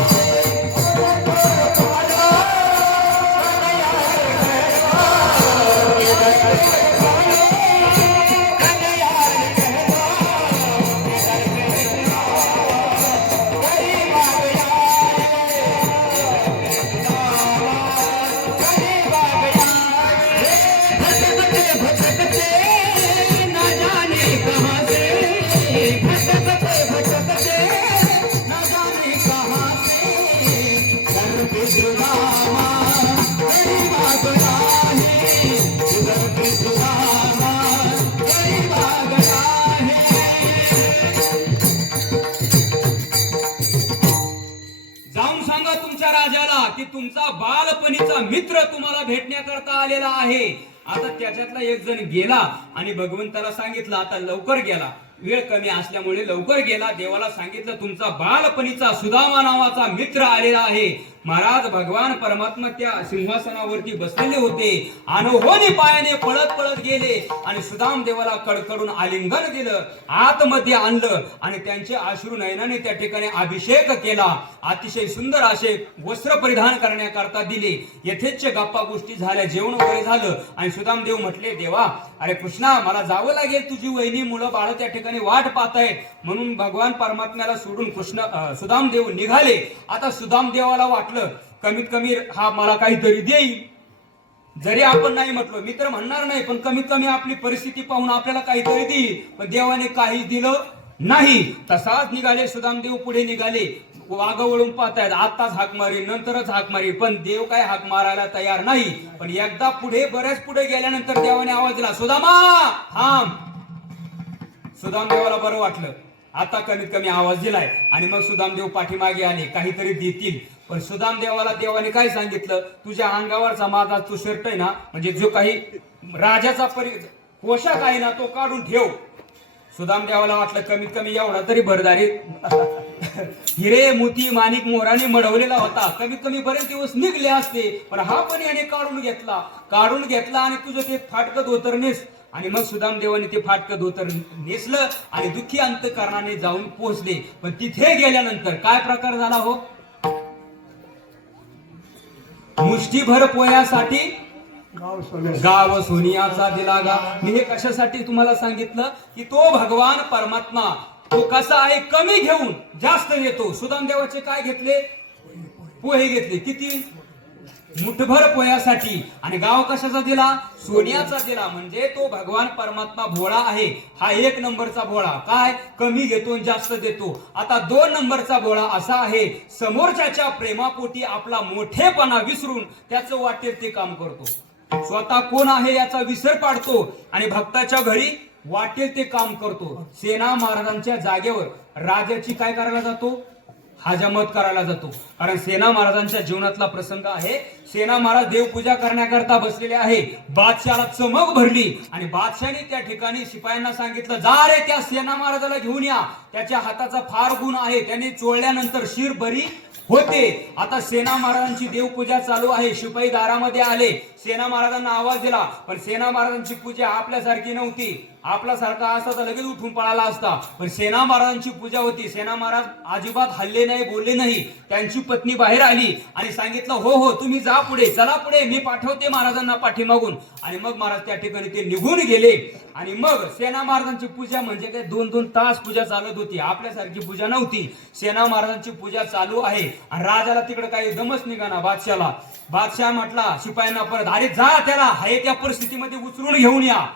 जाऊन सांगा तुमच्या राजाला की तुमचा बालपणीचा मित्र तुम्हाला भेटण्याकरता आलेला आहे. आता त्याच्यातला एक जण गेला आणि भगवंताला सांगितलं, आता लवकर गेला, वेळ कमी असल्यामुळे लवकर गेला. देवाला सांगितलं, तुमचा बालपणीचा सुदामा नावाचा मित्र आलेला आहे. महाराज भगवान परमात्मा त्या सिंहासनावरती बसलेले होते. अनहोनी पायाने पळत पळत गेले आणि सुदाम देवाला कडकडून आलिंगन दिलं, आतमध्ये आणलं आणि त्यांचे अश्रू नयनाने त्या ठिकाणी अभिषेक केला. अतिशय सुंदर असे वस्त्र परिधान करण्याकरता दिले. यथेच्छ गप्पा गोष्टी झाल्या, जेवण वगैरे झालं आणि सुदाम देव म्हटले, देवा, अरे कृष्णा, मला जावं लागेल, तुझी वहिनी मुलं बाळ त्या ठिकाणी वाट पाहतायत. म्हणून भगवान परमात्म्याला सोडून सुदाम देव निघाले. आता सुदाम देवाला वाटलं, कमीत कमी हा मला काहीतरी देईल. जरी आपण नाही म्हटलो, मित्र म्हणणार नाही, पण कमीत कमी आपली परिस्थिती पाहून आपल्याला काहीतरी देईल. पण देवाने काहीच दिलं नाही. तसाच निघाले सुदामदेव, पुढे निघाले. वाघ वळून पाहतायत, आताच हाक मारी, नंतरच हाक मारी, पण देव काय हाक मारायला तयार नाही. पण एकदा पुढे, बऱ्याच पुढे गेल्यानंतर देवाने आवाज दिला, सुदामा थांब. सुदामदेवाला बरं वाटलं, आता कमीत कमी आवाज दिलाय. आणि मग सुदामदेव पाठीमागे आले, काहीतरी देतील. पण सुदामदेवाला देवाने काय सांगितलं, तुझ्या अंगावरचा माझा तो शर्ट आहे ना, म्हणजे जो काही राजाचा पोशाख आहे ना, तो काढून ठेव. सुदामदेवाला वाटलं, कमीत कमी एवढा तरी भरदारी हिरे मोती माणिक मोराने मडवलेला होता, कमीत कमी बरेच दिवस निघले असते. पण हा पण याने काढून घेतला आणि तुझं ते फाटकं धोतर नेस. आणि मग सुदामदेवाने ते फाटकं धोतर नेसलं आणि दुःखी अंतकरणाने जाऊन पोहोचले. पण तिथे गेल्यानंतर काय प्रकार झाला हो? मुष्टीभर पोयासाठी गाव सोनियाचा दिला गा. मी हे कशासाठी तुम्हाला सांगितलं की तो भगवान परमात्मा तो कसा आहे, कमी घेऊन जास्त देतो. सुदामदेवाचे काय घेतले? पोहे घेतले. किती? मुठभर पोयासाठी. आणि गाव कशाचा दिला? सोन्याचा दिला. म्हणजे तो भगवान परमात्मा भोळा आहे. हा 1 नंबरचा भोळा. काय? कमी घेतो जास्त देतो. आता 2 नंबरचा भोळा असा आहे, समोरच्याच्या प्रेमापोटी आपला मोठेपणा विसरून त्याचं वाटेल ते काम करतो. स्वतः कोण आहे याचा विसर पाडतो आणि भक्ताच्या घरी वाटेल ते काम करतो. सेना महाराजांच्या जागेवर राजाची काय करायला जातो? हजामत करायला जातो. कारण सेना महाराजांच्या जीवनातला प्रसंग आहे. सेना महाराज देवपूजा करण्याकरता बसलेले आहे. बादशाला चमक भरली आणि बादशाने त्या ठिकाणी शिपायांना सांगितलं, जा रे त्या सेना महाराजाला घेऊन या, त्याच्या हाताचा फार गुण आहे, त्याने चोळल्यानंतर शिर बरी होते. आता सेना महाराजांची देवपूजा चालू आहे. शिपाई दारामध्ये आले, सेना महाराजांना आवाज दिला, पण सेना महाराजांची पूजा आपल्यासारखी नव्हती. आपल्यासारखा असता तर लगेच उठून पळाला असता, पण सेना महाराजांची पूजा होती. सेना महाराज अजिबात हल्ले नाही, बोलले नाही. त्यांची पत्नी बाहेर आली आणि सांगितलं, हो हो तुम्ही जा पुढे, चला पुढे, मी पाठवते महाराजांना पाठीमागून. आणि मग महाराज त्या ठिकाणी ते निघून गेले. आणि मग सेना महाराजांची पूजा म्हणजे काय 2-2 तास पूजा चालत होती. आपल्यासारखी पूजा नव्हती. सेना महाराजांची पूजा चालू आहे आणि राजाला तिकडे काही दमच निघाना. बादशाह म्हटला शिपायांना परत, अरे जा त्याला आहे त्या परिस्थितीमध्ये उचलून घेऊन या.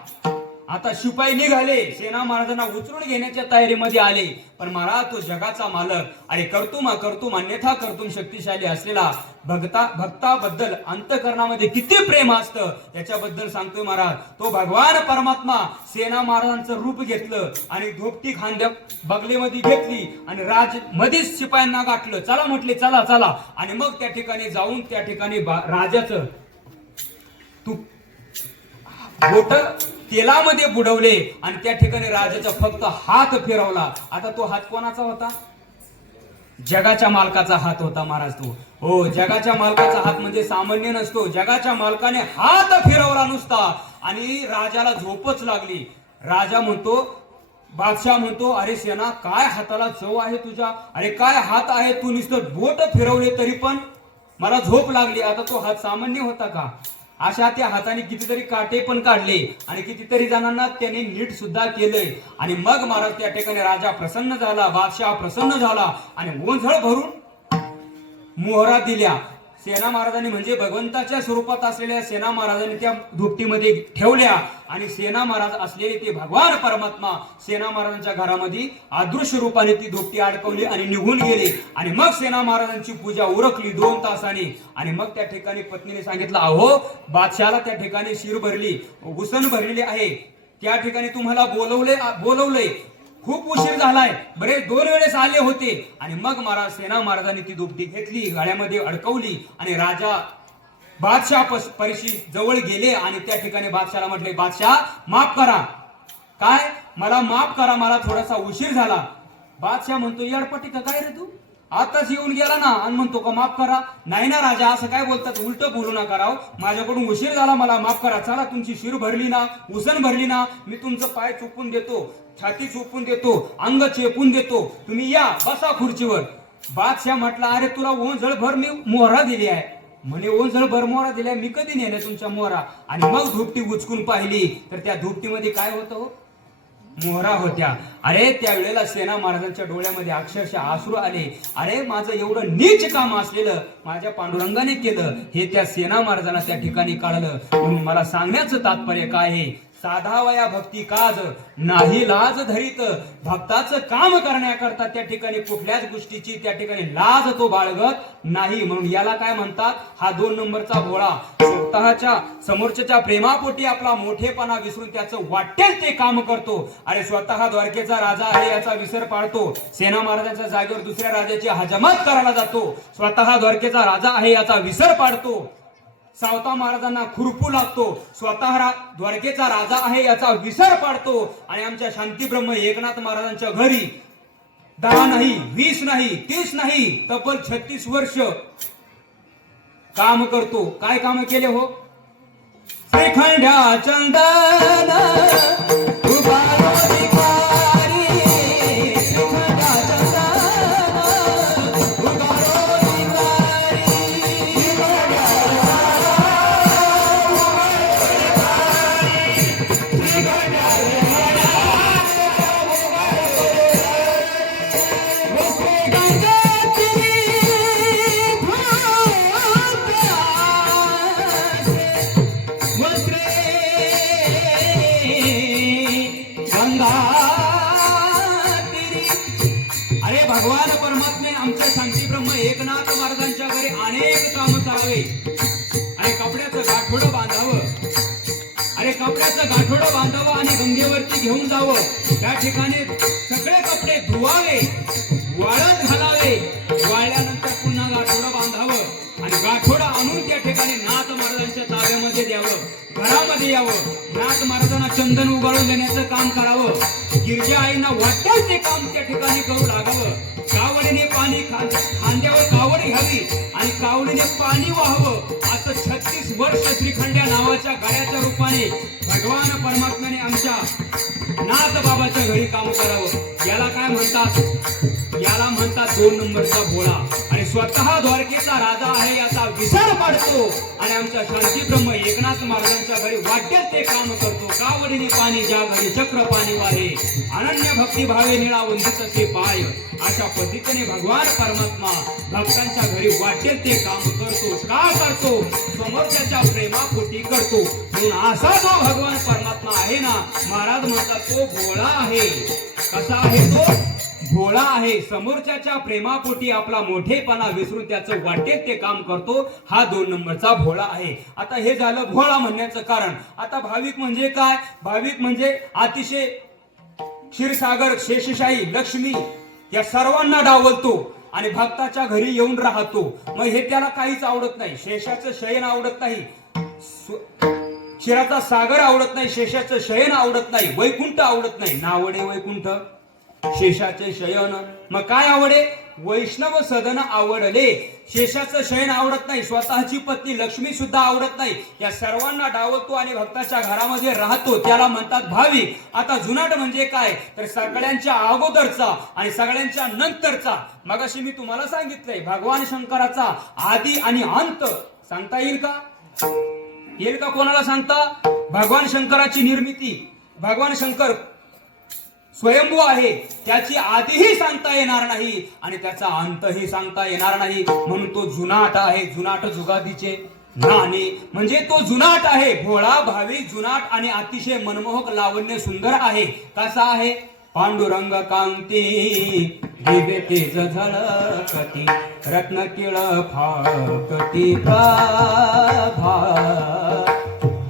आता शिपाई निघाले, सेना महाराजांना उचलून घेण्याच्या तयारीमध्ये आले. पण महाराज तो जगाचा मालक, अरे कर्तुम अन्यथा कर्तुम शक्तिशाली असलेला भक्ताबद्दल अंतःकरणामध्ये किती प्रेम असतं याच्याबद्दल सांगतोय महाराज. तो भगवान परमात्मा सेना महाराजांचं रूप घेतलं आणि धोपटी खांद्या बगलेमध्ये घेतली आणि राज मध्येच शिपायांना गाठलं. चला म्हटले, चला चला. आणि मग त्या ठिकाणी जाऊन त्या ठिकाणी राजाचं बोट तेलामध्ये बुडवले आणि त्या ठिकाणी राजाचा फक्त हात फिरवला. आता तो हात कोणाचा होता? जगाच्या मालकाचा हात होता महाराज. तो हो, जगाच्या मालकाचा हात म्हणजे सामान्य नसतो. जगाच्या मालकाने हात फिरवला नुसता आणि राजाला झोपच लागली. राजा म्हणतो, बादशाह म्हणतो, अरे सेना काय हाताला चव आहे तुझ्या, अरे काय हात आहे, तू नुसतं बोट फिरवले तरी पण मला झोप लागली. आता तो हात सामान्य होता का? अशा त्या हाताने कितीतरी काटे पण काढले आणि कितीतरी जणांना त्याने नीट सुद्धा केलंय. आणि मग महाराज त्या ठिकाणी राजा प्रसन्न झाला, बादशाह प्रसन्न झाला आणि ओंझळ भरून मोहरा दिल्या. सेना महाराजांनी म्हणजे भगवंताच्या स्वरूपात असलेल्या सेना महाराजांनी त्या धोपटीमध्ये ठेवल्या आणि सेना महाराज असलेले ते भगवान परमात्मा सेना महाराजांच्या घरामध्ये अदृश्य रूपाने ती धोपटी अडकवली आणि निघून गेले. आणि मग सेना महाराजांची पूजा उरकली 2 तासांनी. आणि मग त्या ठिकाणी पत्नीने सांगितलं, अहो बादशाला त्या ठिकाणी शिर भरली, उसण भरलेली आहे, त्या ठिकाणी तुम्हाला बोलवलंय, खूप उशीर झालाय, बरे 2 वेळेस आले होते. आणि मग महाराज सेना महाराजांनी ती धोपटी घेतली, गाड्यामध्ये अडकवली आणि राजा बादशाह परिशी जवळ गेले आणि त्या ठिकाणी बादशाहला म्हटले, बादशाह माफ करा, काय मला माफ करा, मला थोडासा उशीर झाला. बादशाह म्हणतो, येडपटी का काय रे तू, आताच येऊन गेला ना आणि म्हणतो का माफ करा? नाही ना राजा, असं काय बोलतात, उलट बोलू नका राव, माझ्याकडून उशीर झाला, मला माफ करा. चला तुमची शिर भरली ना, उसण भरली ना, मी तुमचं पाय चुपून देतो, छाती चुपून देतो, अंग चेपून देतो, तुम्ही या बसा खुर्चीवर. बादशाह म्हटला, अरे तुला ओंझळभर मी मोहरा दिली आहे. म्हणे ओंझळभर मोहरा दिलाय, मी कधी नेल्या तुमच्या मोहरा? आणि मग धोपटी उचकून पाहिली तर त्या धोपटीमध्ये काय होतं? मोहरा होत्या. अरे त्यावेळेला सेना महाराजांच्या डोळ्यामध्ये अक्षरशः अश्रू आले. अरे माझं एवढं नीच काम असलेलं माझ्या पांडुरंगाने केलं हे त्या सेना महाराजांना त्या ठिकाणी कळलं. म्हणून मला सांगण्याचं तात्पर्य काय आहे, साधावया भक्ती काज नाही लाज धरीत, भक्ताचं काम करण्याकरता त्या ठिकाणी कुठल्याच गोष्टीची त्या ठिकाणी लाज तो बाळगत नाही. म्हणून याला काय म्हणतात, हा 2 नंबरचा भोळा, स्वतःच्या समोरच्या प्रेमापोटी आपला मोठेपणा विसरून त्याचं वाटेल ते काम करतो. अरे स्वतः द्वारकेचा राजा आहे याचा विसर पाळतो, सेना महाराजांच्या जागेवर दुसऱ्या राजाची हजामत करायला जातो, स्वतः द्वारकेचा राजा आहे याचा विसर पाडतो, सावता महाराजांना खुरपू लागतो, स्वतः द्वारकेचा राजा आहे याचा विसर पाडतो. आणि आमच्या शांतीब्रह्म एकनाथ महाराजांच्या घरी 10 नाही, 20 नाही, 30 नाही, तब्बल 36 वर्ष काम करतो. काय काम केले हो? श्रीखंड्या चंदन भगवान परमात्मे आमच्या शांतीब्रह्म एकनाथ महाराजांच्या घरी अनेक काम करावे. अरे कपड्याचं गाठोडं बांधावं, अरे कपड्याचं गाठोडं बांधावं आणि गंगेवरती घेऊन जावं. त्या ठिकाणी सगळे कपडे धुवावे, वाळत घालावे, चंदन उगाळून देण्याचं काम करावं, गिरजा आईंना वाटेल ते काम त्या ठिकाणी करू लागावं, कावडीने पाणी खांद्यावर कावड घ्यावी आणि कावडीने पाणी वाहावं, असं 36 वर्ष श्रीखंड्या नावाच्या गड्याच्या रूपाने भगवान परमात्म्याने आमच्या नाथ बाबाच्या घरी काम करावं. याला काय म्हणतात? याला म्हणतात 2 नंबरचा भोळा. आणि स्वतः द्वारकेचा राजा आहे याचा विसर पाडतो आणि आमच्या शांती ब्रह्म एकनाथ महाराजांच्या घरी वाटेल ते काम करतो. कावडीने पाणी ज्या घरी चक्र पाणी वाहे, अनन्य भक्ती भावे निळा वंदित असे पाय. अशा पद्धतीने भगवान परमात्मा भक्तांच्या घरी वाटेल ते काम करतो. का करतो? समोरच्याच्या प्रेमापोटी करतो. म्हणून असा जो भगवान परमात्मा आहे ना, महाराज म्हणतात तो भोळा आहे. कसा आहे तो? भोळा आहे. समोरच्याच्या प्रेमापोटी आपला मोठेपणा विसरून त्याचं वाटेल ते काम करतो. हा 2 नंबरचा भोळा आहे. आता हे झालं भोळा म्हणण्याचं कारण. आता भाविक म्हणजे काय? भाविक म्हणजे अतिशय क्षीरसागर, शेषशाही, लक्ष्मी या सर्वांना डावलतो आणि भक्ताच्या घरी येऊन राहतो. मग हे त्याला काहीच आवडत नाही. शेषाचं शयन आवडत नाही, क्षीराचा सागर आवडत नाही, शेषाचं शयन आवडत नाही, वैकुंठ आवडत नाही. नावडे वैकुंठ, शेषाचे शयन. मग काय आवडे? वैष्णव सदन आवडले. शेषाचं शयन आवडत नाही, स्वतःची पत्नी लक्ष्मी सुद्धा आवडत नाही. या सर्वांना डावलतो आणि भक्ताच्या घरामध्ये राहतो. त्याला म्हणतात भाविक. आता जुनाट म्हणजे काय? तर सगळ्यांच्या अगोदरचा आणि सगळ्यांच्या नंतरचा. मगाशी मी तुम्हाला सांगितलंय भगवान शंकराचा आदी आणि अंत सांगता येईल का? येईल का? कोणाला सांगता? भगवान शंकराची निर्मिती, भगवान शंकर स्वयंभू आहे, त्याची आधीही सांगता येणार नाही आणि त्याचा अंतही सांगता येणार नाही. म्हणून तो जुनाट आहे. जुनाट जुगादीचे नाणे म्हणजे तो जुनाट आहे. भोळा, भावी, जुनाट आणि अतिशय मनमोहक, लावण्य सुंदर आहे. कसा आहे? पांडुरंग कांती दिव्य तेज झळकती, रत्न किळ फाकती प्रभा.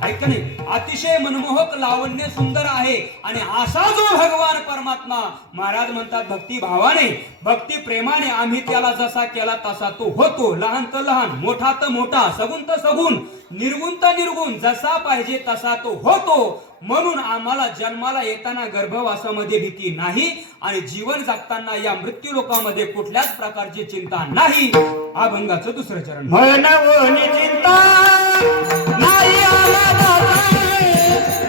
ऐक नाही, अतिशय मनमोहक, लावण्य सुंदर आहे. आणि असा जो भगवान परमात्मा, महाराज म्हणतात भक्ती भावाने, भक्ती प्रेमाने आम्ही त्याला जसा केला तसा तो होतो. लहान तर लहान, मोठा तर मोठा, सगुण तर सगुण, निर्गुण तर निर्गुण, जसा पाहिजे तसा तो होतो. म्हणून आम्हाला जन्माला येताना गर्भवासामध्ये भीती नाही आणि जीवन जगताना या मृत्यू लोकामध्ये कुठल्याच प्रकारची चिंता नाही. अभंगाचं 2रं चरण. मनवून चिंता नाही आम्हाला,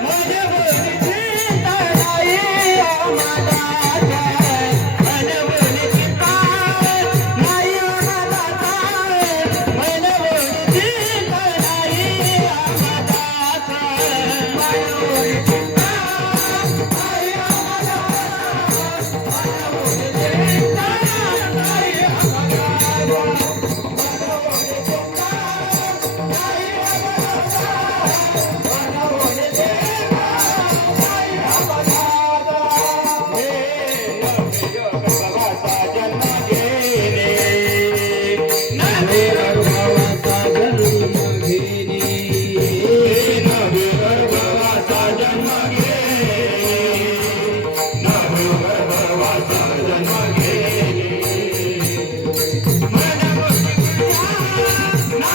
मनवून चिंता नाही आम्हाला, मनवून चिंता नाही आम्हाला, मनवून चिंता नाही आम्हाला, मनवून चिंता नाही आम्हाला, मनवून चिंता नाही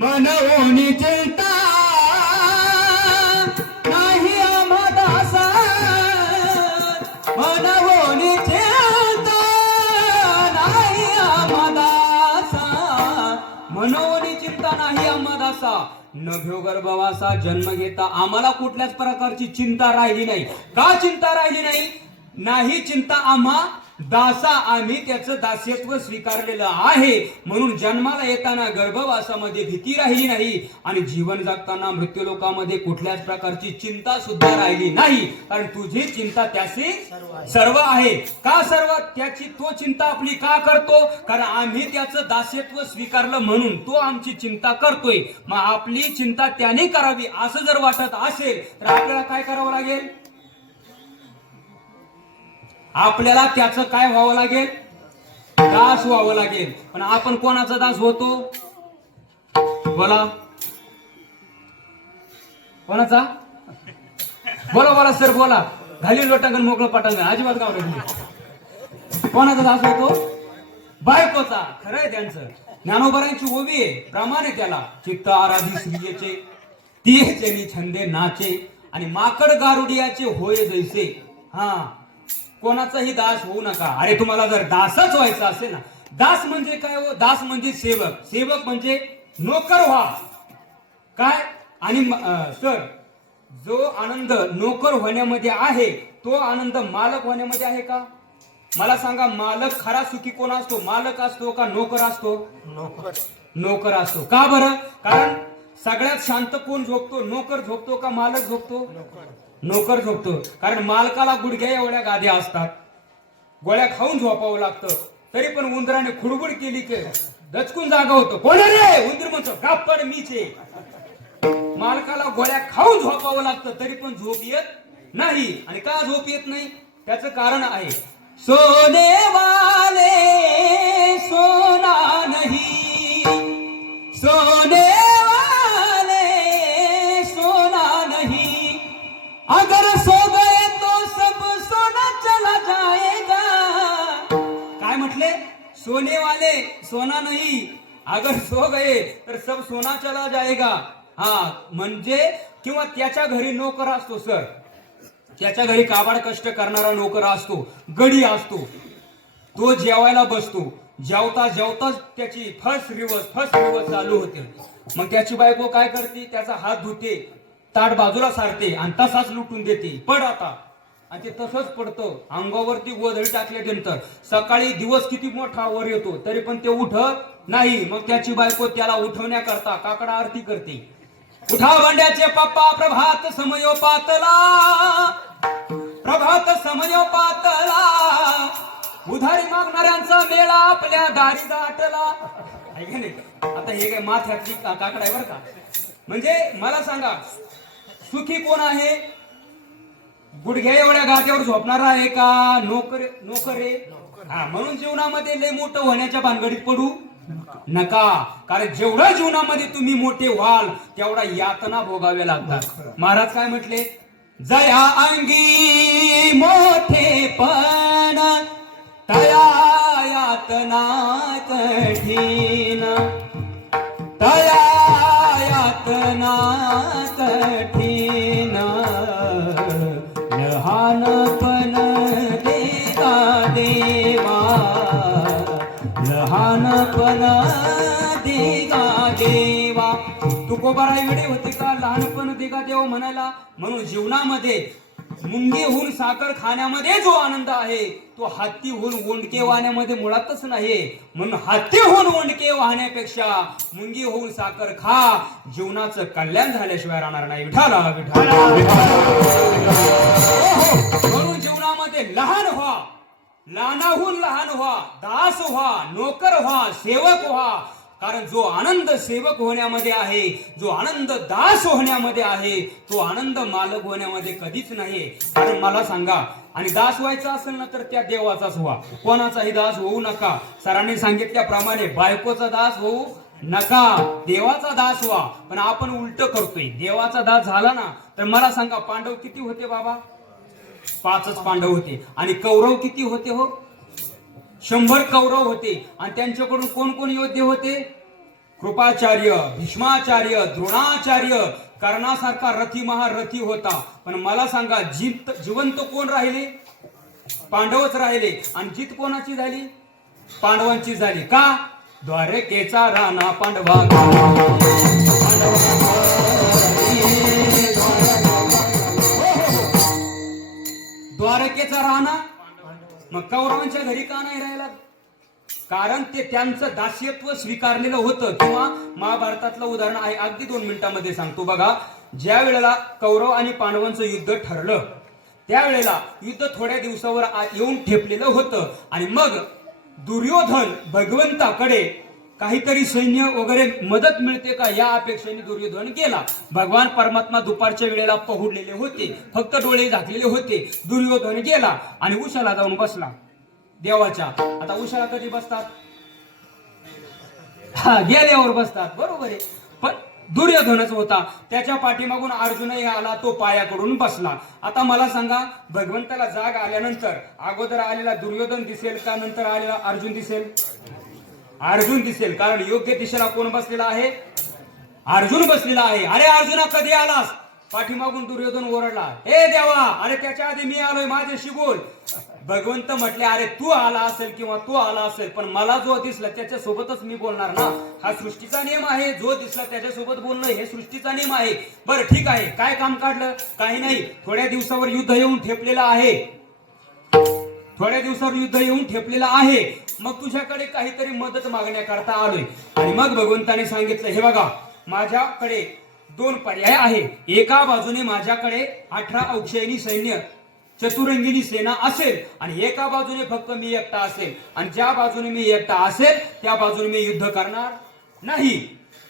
मनवून चिंता नाही आम्हाला, मनवून चिंता नाही आम्हाला, मनोवनी चिंता नाही आम्हादासा. नभ्यो गर्भवासा जन्म घेता आम्हाला कुठल्याच प्रकारची चिंता राहिली नाही. का चिंता राहिली नाही? नाही चिंता आम्हा दासा, आम्ही त्याचं दास्यत्व स्वीकारलेलं आहे. म्हणून जन्माला येताना गर्भवासामध्ये भीती राहिली नाही आणि जीवन जगताना मृत्यू लोकामध्ये कुठल्याच प्रकारची चिंता सुद्धा राहिली नाही. कारण तुझी चिंता त्याशी सर्व आहे. का सर्व? त्याची तो चिंता आपली का करतो? कारण आम्ही त्याचं दास्यत्व स्वीकारलं म्हणून तो आमची चिंता करतोय. मग आपली चिंता त्याने करावी असं जर वाटत असेल तर आपल्याला काय करावं लागेल? आपल्याला त्याचं काय व्हावं लागेल? दास व्हावं लागेल. पण आपण कोणाचा दास होतो? बोला. कोणाचा? बोला बोला सर बोला. घाली लोटांगण मोकळं पटांगण अजिबात गाव नाही. कोणाचा दास होतो? बायकोचा. खरंय त्यांचं. ज्ञानोबरांची ओवी आहे, प्रमाण आहे त्याला. चित्त आराधी स्त्रियेचे तियेचे छंदे नाचे आणि माकड गारुडियाचे होय जैसे. हा, कोणाचाही दास होऊ नका. अरे तुम्हाला जर दासच व्हायचं असेल ना, दास म्हणजे काय हो? दास म्हणजे सेवक. सेवक म्हणजे नोकर व्हा. काय? आणि सर, जो आनंद नोकर होण्यामध्ये आहे तो आनंद मालक होण्यामध्ये आहे का? मला सांगा, मालक खरा सुखी कोण असतो? मालक असतो का नोकर असतो? नोकर असतो. का बरं? कारण सगळ्यात शांत कोण झोपतो? नोकर झोपतो का मालक झोपतो? नोकर झोपतो. कारण मालकाला गुडघ्या एवढ्या गाद्या असतात, गोळ्या खाऊन झोपावं लागतं. तरी पण उंदराने खुडबुड केली की दचकून जागा होतो. कोण रे? उंदीर म्हणतो गापड मीचे. मालकाला गोळ्या खाऊन झोपावं लागतं तरी पण झोप येत नाही. आणि का झोप येत नाही? त्याचं कारण आहे, सोने वाले सोना नहीं, सोने वाले सोना नहीं, अगर सो गए तो सब सोना चला जाएगा. काय म्हटले? सोने वाले सोना नहीं, अगर सो गए तर सब सोना चला जाएगा. हा, म्हणजे किंवा त्याच्या घरी नोकर असतो सर, त्याच्या घरी काबाड कष्ट करणारा नोकर असतो, गडी असतो. तो जेवायला बसतो, जेवता जेवताच त्याची फर्स्ट रिवर्स चालू होते. मग त्याची बायको काय करते? त्याचा हात धुते, ताट बाजूला सारते आणि तसाच लुटून देते. पड आता. आणि ते तसंच पडतं. अंगावरती गोधडी टाकल्यानंतर सकाळी दिवस किती मोठा वर येतो तरी पण ते उठत नाही. मग त्याची बायको त्याला उठवण्याकरता काकडा आरती करते. उठा भांड्याचे पप्पा, प्रभात समयो पातला, प्रभात समयो पातला, उधारी मागणाऱ्यांचा मेळा आपल्या दारी दाटला. ऐका नाही, आता हे काय माथ्यातली काकडा आहे बरं का. म्हणजे मला सांगा, सुखी कोण आहे? गुडघ्या एवढ्या गाद्यावर झोपणारा आहे का नोकर आहे? हा, म्हणून जीवनामध्ये लय मोठं होण्याच्या भानगडीत पडू नका. कारण जेवढं जीवनामध्ये तुम्ही मोठे व्हाल तेवढा यातना भोगाव्या लागतात. महाराज काय म्हटले? जया अंगी मोठेपण तया यातना कठीण, तया यातना कठीण, लहानपण देगा देवा, लहानपण देगा देवा. तुकोबारा वेळे होते का लहानपण देगा देवा म्हणायला? म्हणून जीवनामध्ये मुंगेहून साखर खाण्यामध्ये जो आनंद आहे तो हत्तीहून ओंडके वाहण्यामध्ये मुळातच नाही. म्हणून हत्तीहून ओंडके वाहण्यापेक्षा मुंगी होऊन साखर खा. जीवनाचं कल्याण झाल्याशिवाय राहणार नाही. विठाला विठाला. म्हणून जीवनामध्ये लहान व्हा, लहानाहून लहान व्हा, दास व्हा, नोकर व्हा, सेवक व्हा. कारण जो आनंद सेवक होण्यामध्ये आहे, जो आनंद दास होण्यामध्ये आहे, तो आनंद मालक होण्यामध्ये कधीच नाही. कारण मला सांगा, आणि दास व्हायचा असेल ना तर त्या देवाचाच व्हा, कोणाचाही दास होऊ नका. सरांनी सांगितल्याप्रमाणे बायकोचा दास होऊ नका, देवाचा दास व्हा. पण आपण उलट करतोय. देवाचा दास झाला ना तर मला सांगा, पांडव किती होते बाबा? 5च पांडव होते. आणि कौरव किती होते हो? 100 कौरव होते. आणि त्यांच्याकडून कोण कोण योद्धे होते? कृपाचार्य, भीष्माचार्य, द्रोणाचार्य, कर्णासारखा रथी महारथी होता. पण मला सांगा, जिवंत कोण राहिले? पांडवच राहिले. आणि जीत कोणाची झाली? पांडवांची झाली. का? द्वारकेचा राणा पांडवा, द्वारकेचा राणा. मग कौरवांच्या घरी का नाही राहिला? कारण ते त्यांचं दास्यत्व स्वीकारलेलं होतं. किंवा महाभारतातलं उदाहरण आहे, अगदी 2 मिनिटांमध्ये सांगतो बघा. ज्या वेळेला कौरव आणि पांडवांचं युद्ध ठरलं त्यावेळेला युद्ध थोड्या दिवसावर येऊन ठेपलेलं होतं. आणि मग दुर्योधन भगवंताकडे काहीतरी सैन्य वगैरे मदत मिळते का या अपेक्षेने दुर्योधन गेला. भगवान परमात्मा दुपारच्या वेळेला पहुडलेले होते, फक्त डोळे झाकलेले होते. दुर्योधन गेला आणि उशाला जाऊन बसला देवाच्या. आता उशाला कधी बसतात? गेल्यावर बसतात, बरोबर आहे. पण दुर्योधनच होता. त्याच्या पाठीमागून अर्जुनही आला, तो पायाकडून बसला. आता मला सांगा, भगवंताला जाग आल्यानंतर अगोदर आलेला दुर्योधन दिसेल का नंतर आलेला अर्जुन दिसेल? अर्जुन दिसेल, कारण योग्य दिशेला कोण बसलेला आहे? अर्जुन बसलेला आहे. अरे अर्जुना कधी आलास? पाठीमागून दुर्योधन ओरडला, हे देवा, अरे त्याच्या आधी मी आलोय, माझ्याशी बोल. भगवंत म्हटले, अरे तू आला असेल किंवा तू आला असेल, पण मला जो दिसला त्याच्या सोबतच मी बोलणार ना. हा सृष्टीचा नियम आहे, जो दिसला त्याच्यासोबत बोलणं हे सृष्टीचा नियम आहे. बरं ठीक आहे, काय काम काढलं? काही नाही, थोड्या दिवसावर युद्ध येऊन ठेपलेलं आहे. थोड्या दिवसावर युद्ध येऊन ठेपलेलं आहे. मग तुझ्याकडे काहीतरी मदत मागण्याकरता आलोय. आणि मग भगवंताने सांगितलं, हे बघा, माझ्याकडे दोन पर्याय आहे. एका बाजूने माझ्याकडे 18 अक्षयनी सैन्य, चतुरंगिनी सेना असेल, आणि एका बाजूने फक्त मी एकटा असेल. आणि ज्या बाजूने मी एकटा असेल त्या बाजूने मी युद्ध करणार नाही,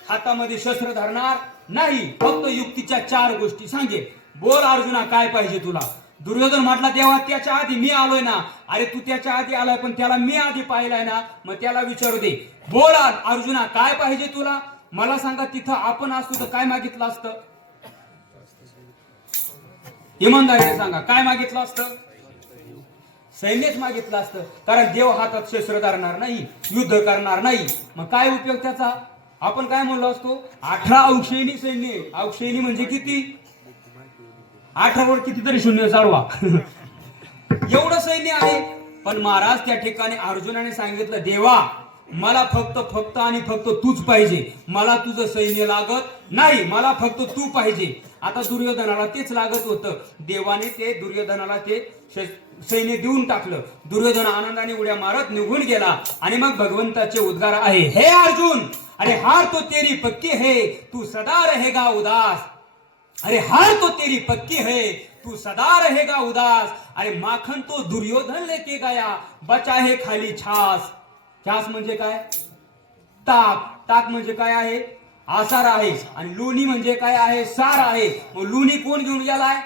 हातामध्ये शस्त्र धरणार नाही, फक्त युक्तीच्या 4 गोष्टी सांगेल. बोल अर्जुना, काय पाहिजे तुला? दुर्योधन म्हटला, देवा, त्याच्या आधी मी आलोय ना. अरे तू त्याच्या आधी आलाय, पण त्याला मी आधी पाहिलाय ना, मग त्याला विचारू दे. बोल अर्जुना, काय पाहिजे तुला? मला सांगा, तिथं आपण असतो तर काय मागितलं असतं? इमानदारीने सांगा, काय मागितलं असतं? सैन्यच मागितलं असतं, कारण देव हातात शस्त्र धरणार नाही, युद्ध करणार नाही. मग काय उपयोग त्याचा? आपण काय म्हणलो असतो? 18 अक्षयनी सैन्य. अक्षयनी म्हणजे किती? 18 वर कितीतरी शून्य चालवा. एवढं सैन्य आहे. पण महाराज त्या ठिकाणी अर्जुनाने सांगितलं, देवा, मला फक्त आणि फक्त तूच पाहिजे. मला तुझं सैन्य लागत नाही, मला फक्त तू पाहिजे. आता दुर्योधनाला तेच लागत होतं. देवाने ते दुर्योधनाला ते सैन्य देऊन टाकलं. दुर्योधन आनंदाने उड्या मारत निघून गेला. आणि मग भगवंताचे उद्गार आहे, हे अर्जुन, अरे हार तो तेरी पक्की है, तू सदा रहेगा उदास. अरे हार तो तेरी पक्की है, तू सदा रहेगा उदास. अरे माखन तो दुर्योधन लेके गया, बचा है खाली छास. छास म्हणजे काय? ताक. ताक म्हणजे काय आहे? आसार आहे. आणि लोणी म्हणजे काय आहे? सार आहे. मग लोणी कोण घेऊन गेलाय?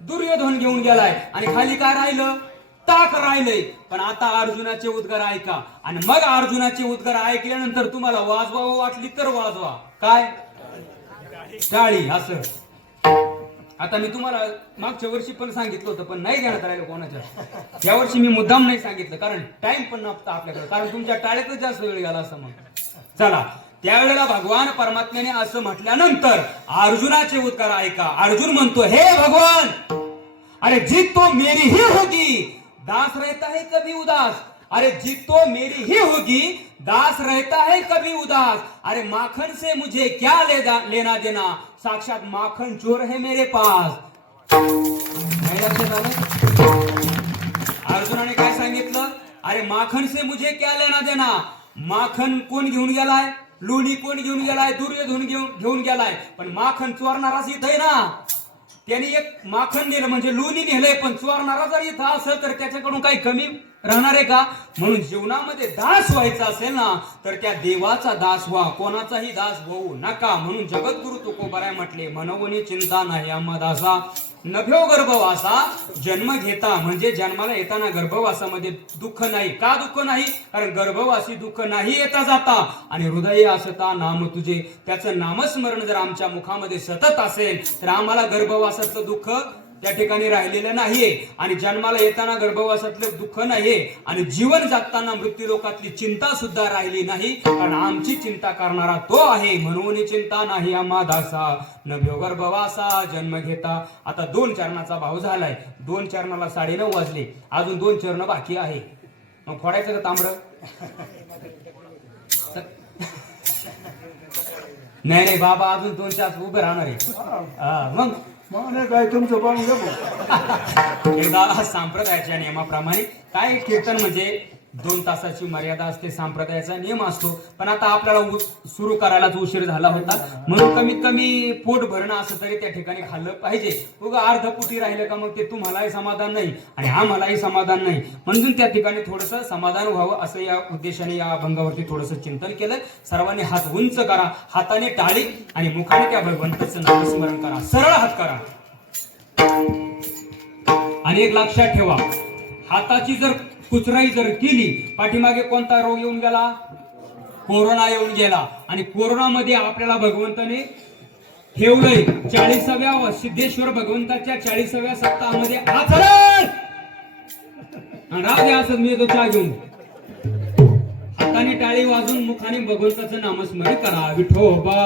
दुर्योधन घेऊन गेलाय. आणि खाली काय राहिलं? ताक राहिलंय. पण आता अर्जुनाचे उद्गार ऐका. आणि मग अर्जुनाचे उद्गार ऐकल्यानंतर तुम्हाला वाजवावं वाटली तर वाजवा. काय? टाळी. असं आता मी तुम्हाला मागच्या वर्षी पण सांगितलं होतं, पण नाही घेण्यात राहिलं कोणाच्या. या वर्षी मी मुद्दाम नाही सांगितलं, कारण टाइम पण नव्हता आपल्याकडे, कारण तुमच्या टाळ्यातच जास्त वेळ गेला असं. मग चला, त्यावेळेला भगवान परमात्म्याने असं म्हटल्यानंतर अर्जुनाचे उद्गार ऐका. अर्जुन म्हणतो, हे भगवान, अरे जीत तो मेरी ही होगी, दास रहता है कभी उदास. अरे जीत तो मेरी ही होगी, दास रहता है कभी उदास. अरे माखन से मुझे क्या लेना देना, साक्षात माखन चोर है मेरे पास. नाही लक्षात आलं? अर्जुनाने काय सांगितलं? अरे माखन से मुझे क्या लेना देना. माखन कोण घेऊन गेलाय? लोणी कोण घेऊन गेलाय? दुर्योधन घेऊन गेलाय. पण माखन चोरणाराच इथं आहे ना. त्यांनी एक माखन नेलं म्हणजे लोणी नेलंय, पण चोरणारा जर इथं असेल तर त्याच्याकडून काही कमी राहणार आहे का? म्हणून जीवनामध्ये दास व्हायचा असेल ना, तर त्या देवाचा दास व्हा, कोणाचाही दास होऊ नका. म्हणून जगद्गुरु तुकोबाराय म्हटले, मनवणी चिंता नाही आम्हा दासा, नभ्यो गर्भवासा जन्म घेता. म्हणजे जन्माला येताना गर्भवासामध्ये दुःख नाही. का दुःख नाही? कारण गर्भवासी दुःख नाही येता जाता. आणि हृदय असता नाम तुझे, त्याचं नामस्मरण जर आमच्या मुखामध्ये सतत असेल तर आम्हाला गर्भवासातलं दुःख त्या ठिकाणी राहिलेलं नाहीये. आणि जन्माला येताना गर्भवासातलं दुःख नाहीये. आणि जीवन जगताना मृत्यू लोकातली चिंता सुद्धा राहिली नाही, कारण आमची चिंता करणारा तो आहे. म्हणून चिंता नाही आम्हा दासा, नभ्यो गर्भवासा जन्म घेता. आता 2 चरणाचा भाव झालाय. 2 चरणाला 9:30 वाजले. अजून 2 चरण बाकी आहे. मग फोडायचं का तांबड? नाही बाबा, अजून 2 तास उभे राहणार आहे. मग काय तुमचं पाहून घ्या. एकदा संप्रदायाच्या नियमाप्रमाणे काय, कीर्तन म्हणजे 2 तासाची मर्यादा असते, संप्रदायाचा नियम असतो. पण आता आपल्याला सुरू करायलाच उशीर झाला होता, म्हणून कमीत कमी पोट भरणं असं तरी त्या ठिकाणी खाल्लं पाहिजे. उगा अर्ध पोटी राहिलं का मग ते तुम्हालाही समाधान नाही आणि आम्हालाही समाधान नाही. म्हणून त्या ठिकाणी थोडंसं समाधान व्हावं असं या उद्देशाने या अभंगावरती थोडंसं चिंतन केलं. सर्वांनी हात उंच करा, हाताने टाळी आणि मुखाने त्या भगवंताचं नामस्मरण करा. सरळ हात करा. आणि एक लक्षात ठेवा, हाताची जर कुचराई जर केली, पाठीमागे कोणता रोग येऊन गेला? कोरोना येऊन गेला आणि कोरोनामध्ये आपल्याला भगवंताने ठेवलंय 40व्या सिद्धेश्वर भगवंताच्या 40व्या सप्ताहामध्ये आचरण. आणि राजा असं मी तो चहा घेऊन हाताने टाळी वाजून मुखाने भगवंताचं नामस्मरण करा. विठोबा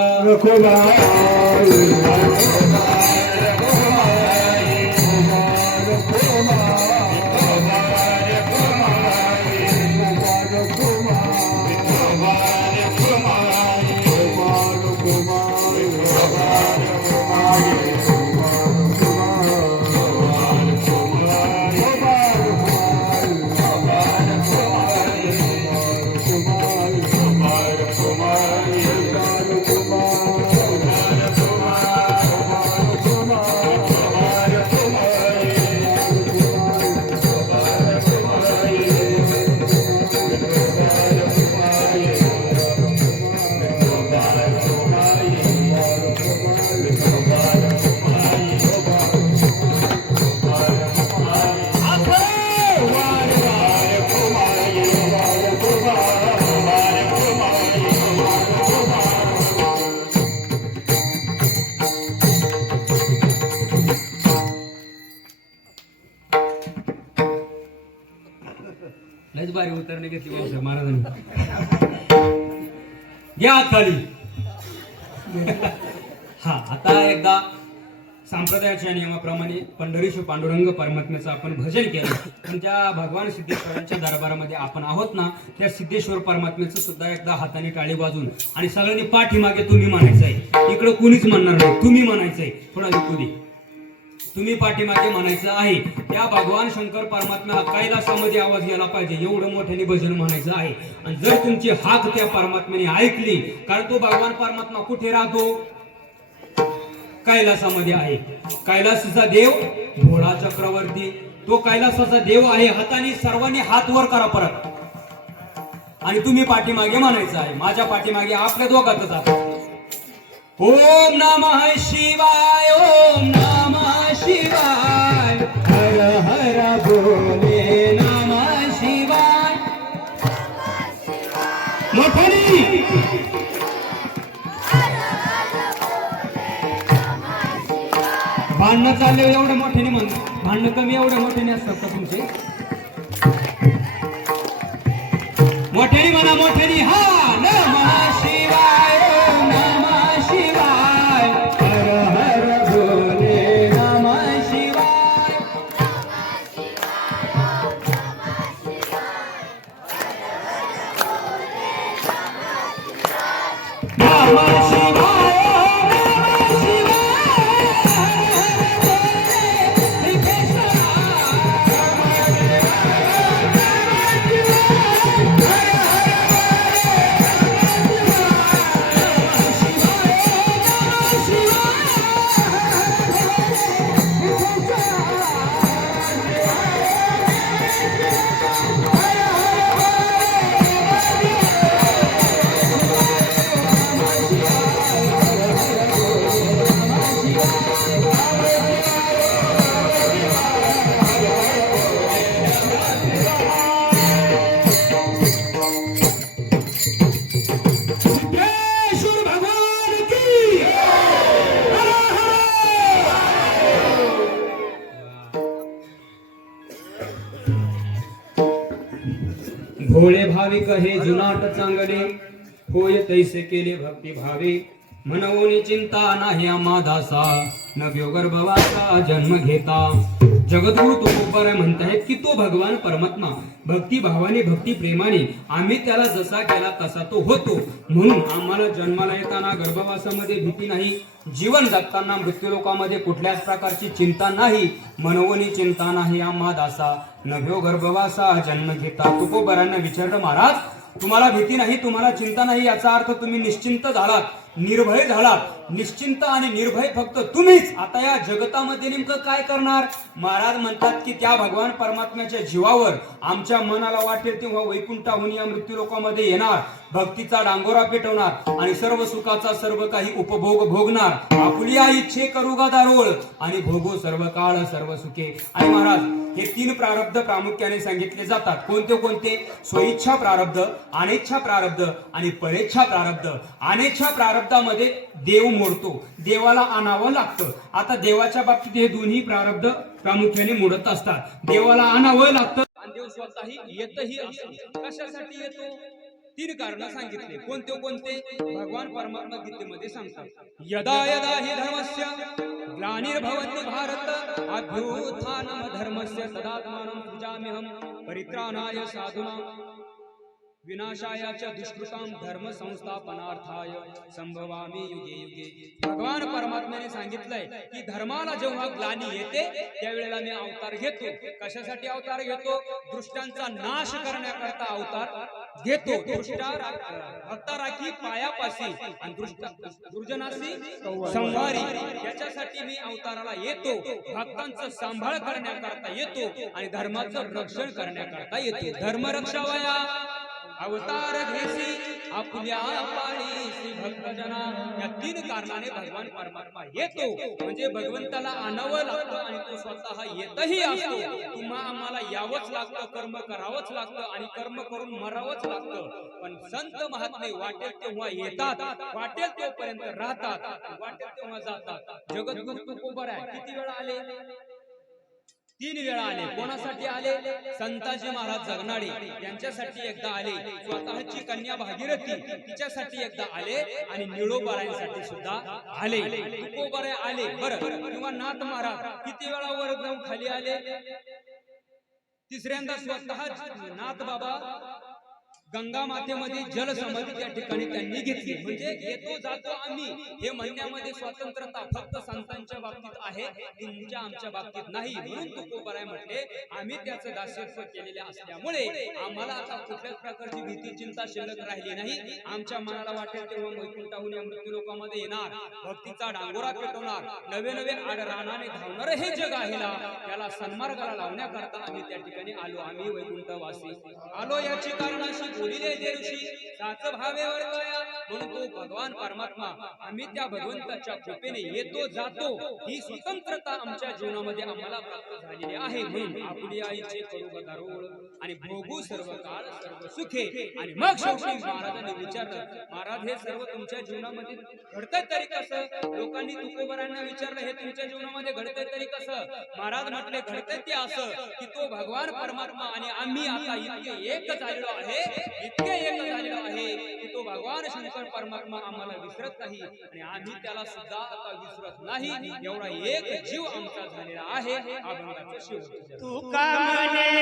लयच भारी उतरणे घेतली भाऊसाहेब महाराजांनी. घ्या हात खाली. हा आता एकदा संप्रदायाच्या नियमाप्रमाणे पंढरीश्वर पांडुरंग परमात्म्याचं आपण भजन केलं. पण त्या भगवान सिद्धेश्वरांच्या दरबारामध्ये आपण आहोत ना, त्या सिद्धेश्वर परमात्म्याचं सुद्धा एकदा हाताने टाळी वाजून आणि सगळ्यांनी पाठीमागे तुम्ही म्हणायचंय. इकडं कुणीच म्हणणार नाही, तुम्ही म्हणायचंय. थोडा विकू दे. तुम्ही पाठीमागे म्हणायचं आहे. त्या भगवान शंकर परमात्म्याला कैलासामध्ये आवाज गेला पाहिजे एवढं मोठ्याने भजन म्हणायचं आहे. आणि जर तुमची हाक त्या परमात्म्याने ऐकली, कारण तो भगवान परमात्मा कुठे राहतो? कैलासामध्ये आहे. कैलासाचा देव भोळा चक्रवर्ती, तो कैलासाचा देव आहे. हाताने सर्वांनी हात वर करा परत. आणि तुम्ही पाठीमागे म्हणायचं आहे. माझ्या पाठीमागे आपल्या दोघातच आहे. ओम नमः शिवाय, ओम नमः शिवाय, हर हर भोले नमः शिवाय. मोठ्याने भांडणं चालले एवढं मोठ्याने म्हण. भांडणं कमी एवढ्या मोठ्याने असतात का तुमचे? मोठ्याने म्हणा, मोठ्याने. हा नमः शिवाय, ओम नमः शिवाय, हर हर भोले नमः शिवाय. नमः शिवाय. भोळे भाविक हे जुनाट चांगले, होय तैसे केले भक्ती भावे. मनवोनी चिंता नाही आम्हा दासा, नव्यो गर्भवासा जन्म घेता. जगद्गुरु तुकोबाराय म्हणतायत की तो भगवान परमात्मा भक्ती भावाने भक्ती प्रेमाने आम्ही त्याला जसा केला तसा तो होतो. म्हणून आम्हाला जन्माला येताना गर्भवासामध्ये भीती नाही, जीवन जगताना मृत्यूलोकामध्ये कुठल्याच प्रकारची चिंता नाही. मनवोनी चिंता नाही आम्हा दासा, नव्यो गर्भवासा जन्म घेता. तुकोबारांना विचारलं, महाराज तुम्हाला भीती नाही, तुम्हाला चिंता नाही, याचा अर्थ तुम्ही निश्चिंत झालात. निर्भय झालात, निश्चिंत आणि निर्भय फक्त तुम्हीच. आता या जगतामध्ये नेमकं काय करणार? महाराज म्हणतात की त्या भगवान परमात्म्याच्या जीवावर आमच्या मनाला वाटेल तेव्हा वैकुंठाहून या मृत्यूलोकामध्ये येणार, भक्तीचा डांगोरा पेटवणार आणि सर्व सुखाचा सर्व काही उपभोग भोगणार. आपुल्या इच्छे करू गा दारोळ आणि भोगो सर्व काळ सर्व सुखे. आणि महाराज हे 3 प्रारब्ध प्रामुख्याने सांगितले जातात. कोणते कोणते? स्वइच्छा प्रारब्ध, अनिच्छा प्रारब्ध आणि परेच्छा प्रारब्ध. अनिच्छा प्रारब्धामध्ये देव मोडतो, देवाला आणावं लागतं. आता देवाच्या बाबतीत हे दोन्ही प्रारब्ध प्रामुख्याने मोडत असतात. देवाला आणावं लागतं आणि देव स्वतःही येतही असतो. कशासाठी येतो? 3 कारण सांगितले. कोणते कोणते? भगवान परमात्मा गीतेमध्ये सांगतात, यदा यदा हि धर्मस्य ग्लानिर्भवति भारत अभ्युत्थानम धर्मस्य तदात्मानं सृजाम्यहं परित्राणाय साधूनां विनाशाय च दुष्कृतां धर्म संस्थापनार्थाय संभवामी युगे युगे. भगवान परमात्म्याने सांगितलंय की धर्माला जेव्हा ग्लानी येते त्यावेळेला मी अवतार घेतो. कशासाठी अवतार घेतो? दृष्टांचा नाश करण्याकरता अवतार घेतो. भक्ता राखी पायापाशी आणि दुर्जनाशी संहारी, याच्यासाठी मी अवताराला येतो. भक्तांचं सांभाळ करण्याकरता येतो आणि धर्माचं रक्षण करण्याकरता येतो. धर्म रक्षावया अवतार घेसी आपल्या पाळीसी भक्तजना. या 3 कारणाने भगवान परमात्मा येतो. म्हणजे भगवंताला आणावं लागतं आणि तो स्वतः येतही असतो. तुम्हा आम्हाला यावंच लागतं, कर्म करावंच लागतं आणि कर्म करून मरावंच लागतं. पण संत महात्मे वाटेल तेव्हा येतात, वाटेल तोपर्यंत राहतात, वाटेल तेव्हा जातात. जगद्गुरु तुकोबर आहे, किती वेळा आले? 3 वेळा आले. कोणासाठी आले? संताजी महाराज जगनाडे यांच्यासाठी एकदा आले, स्वतःची कन्या भागीरथी तिच्यासाठी एकदा आले आणि निळोबारायांसाठी सुद्धा आले. तुकोबारे आले. बरं, किंवा नाथ महाराज किती वेळा वर जाऊन खाली आले? 3ऱ्यांदा स्वतः नाथ बाबा गंगा मातेमध्ये जल समाधी त्या ठिकाणी त्यांनी घेतली. म्हणजे येतो जातो आम्ही हे म्हणण्यामध्ये स्वतंत्रता फक्त संतांच्या बाबतीत आहे, तुमच्या आमच्या बाबतीत नाही. म्हणून तुकोबाराय म्हटले, आम्ही त्याचं दास्यत्व केलेले असल्यामुळे आम्हाला आता कुठल्याच प्रकारची भीती चिंता शिल्लक राहिली नाही. आमच्या मनाला वाटेल तेव्हा वैकुंठाहून या मृत्यूलोकामध्ये येणार, भक्तीचा डांगोरा पेटवणार, नवे नवे आडरानाने धावणार हे जग आहे ना, त्याला सन्मार्गाला लावण्याकरता आम्ही त्या ठिकाणी आलो. आम्ही वैकुंठवासी आलो. याची कारणाशी बोलिले जे ऋषी साच भावे वर्तया. म्हणून तो भगवान परमात्मा आम्ही त्या भगवंताच्या कृपेने येतो जातो. ही स्वतंत्रता आमच्या जीवनामध्ये आम्हाला प्राप्त झालेली आहे. म्हणून आपली आईचे करू दारोळ आणि भोगू सर्व काळ सर्व सुखे. आणि मग शेवटी महाराजांनी विचारलं, महाराज हे सर्व तुमच्या जीवनामध्ये घडतंय तरी कसं? लोकांनी तुकोबारांना विचारलं, हे तुमच्या जीवनामध्ये घडतंय तरी कसं? महाराज म्हटले, घडतंय ते असं की तो भगवान परमात्मा आणि आम्ही आता इतके एक झालेलो आहे, इतके एक झालेलो आहे की तो भगवान शंकर परमात्मा आम्हाला विसरत नाही आणि आम्ही त्याला सुद्धा आता विसरत नाही. एवढा एक जीव आमचा झालेला आहे. अभंगाचा शेवट. तुका म्हणे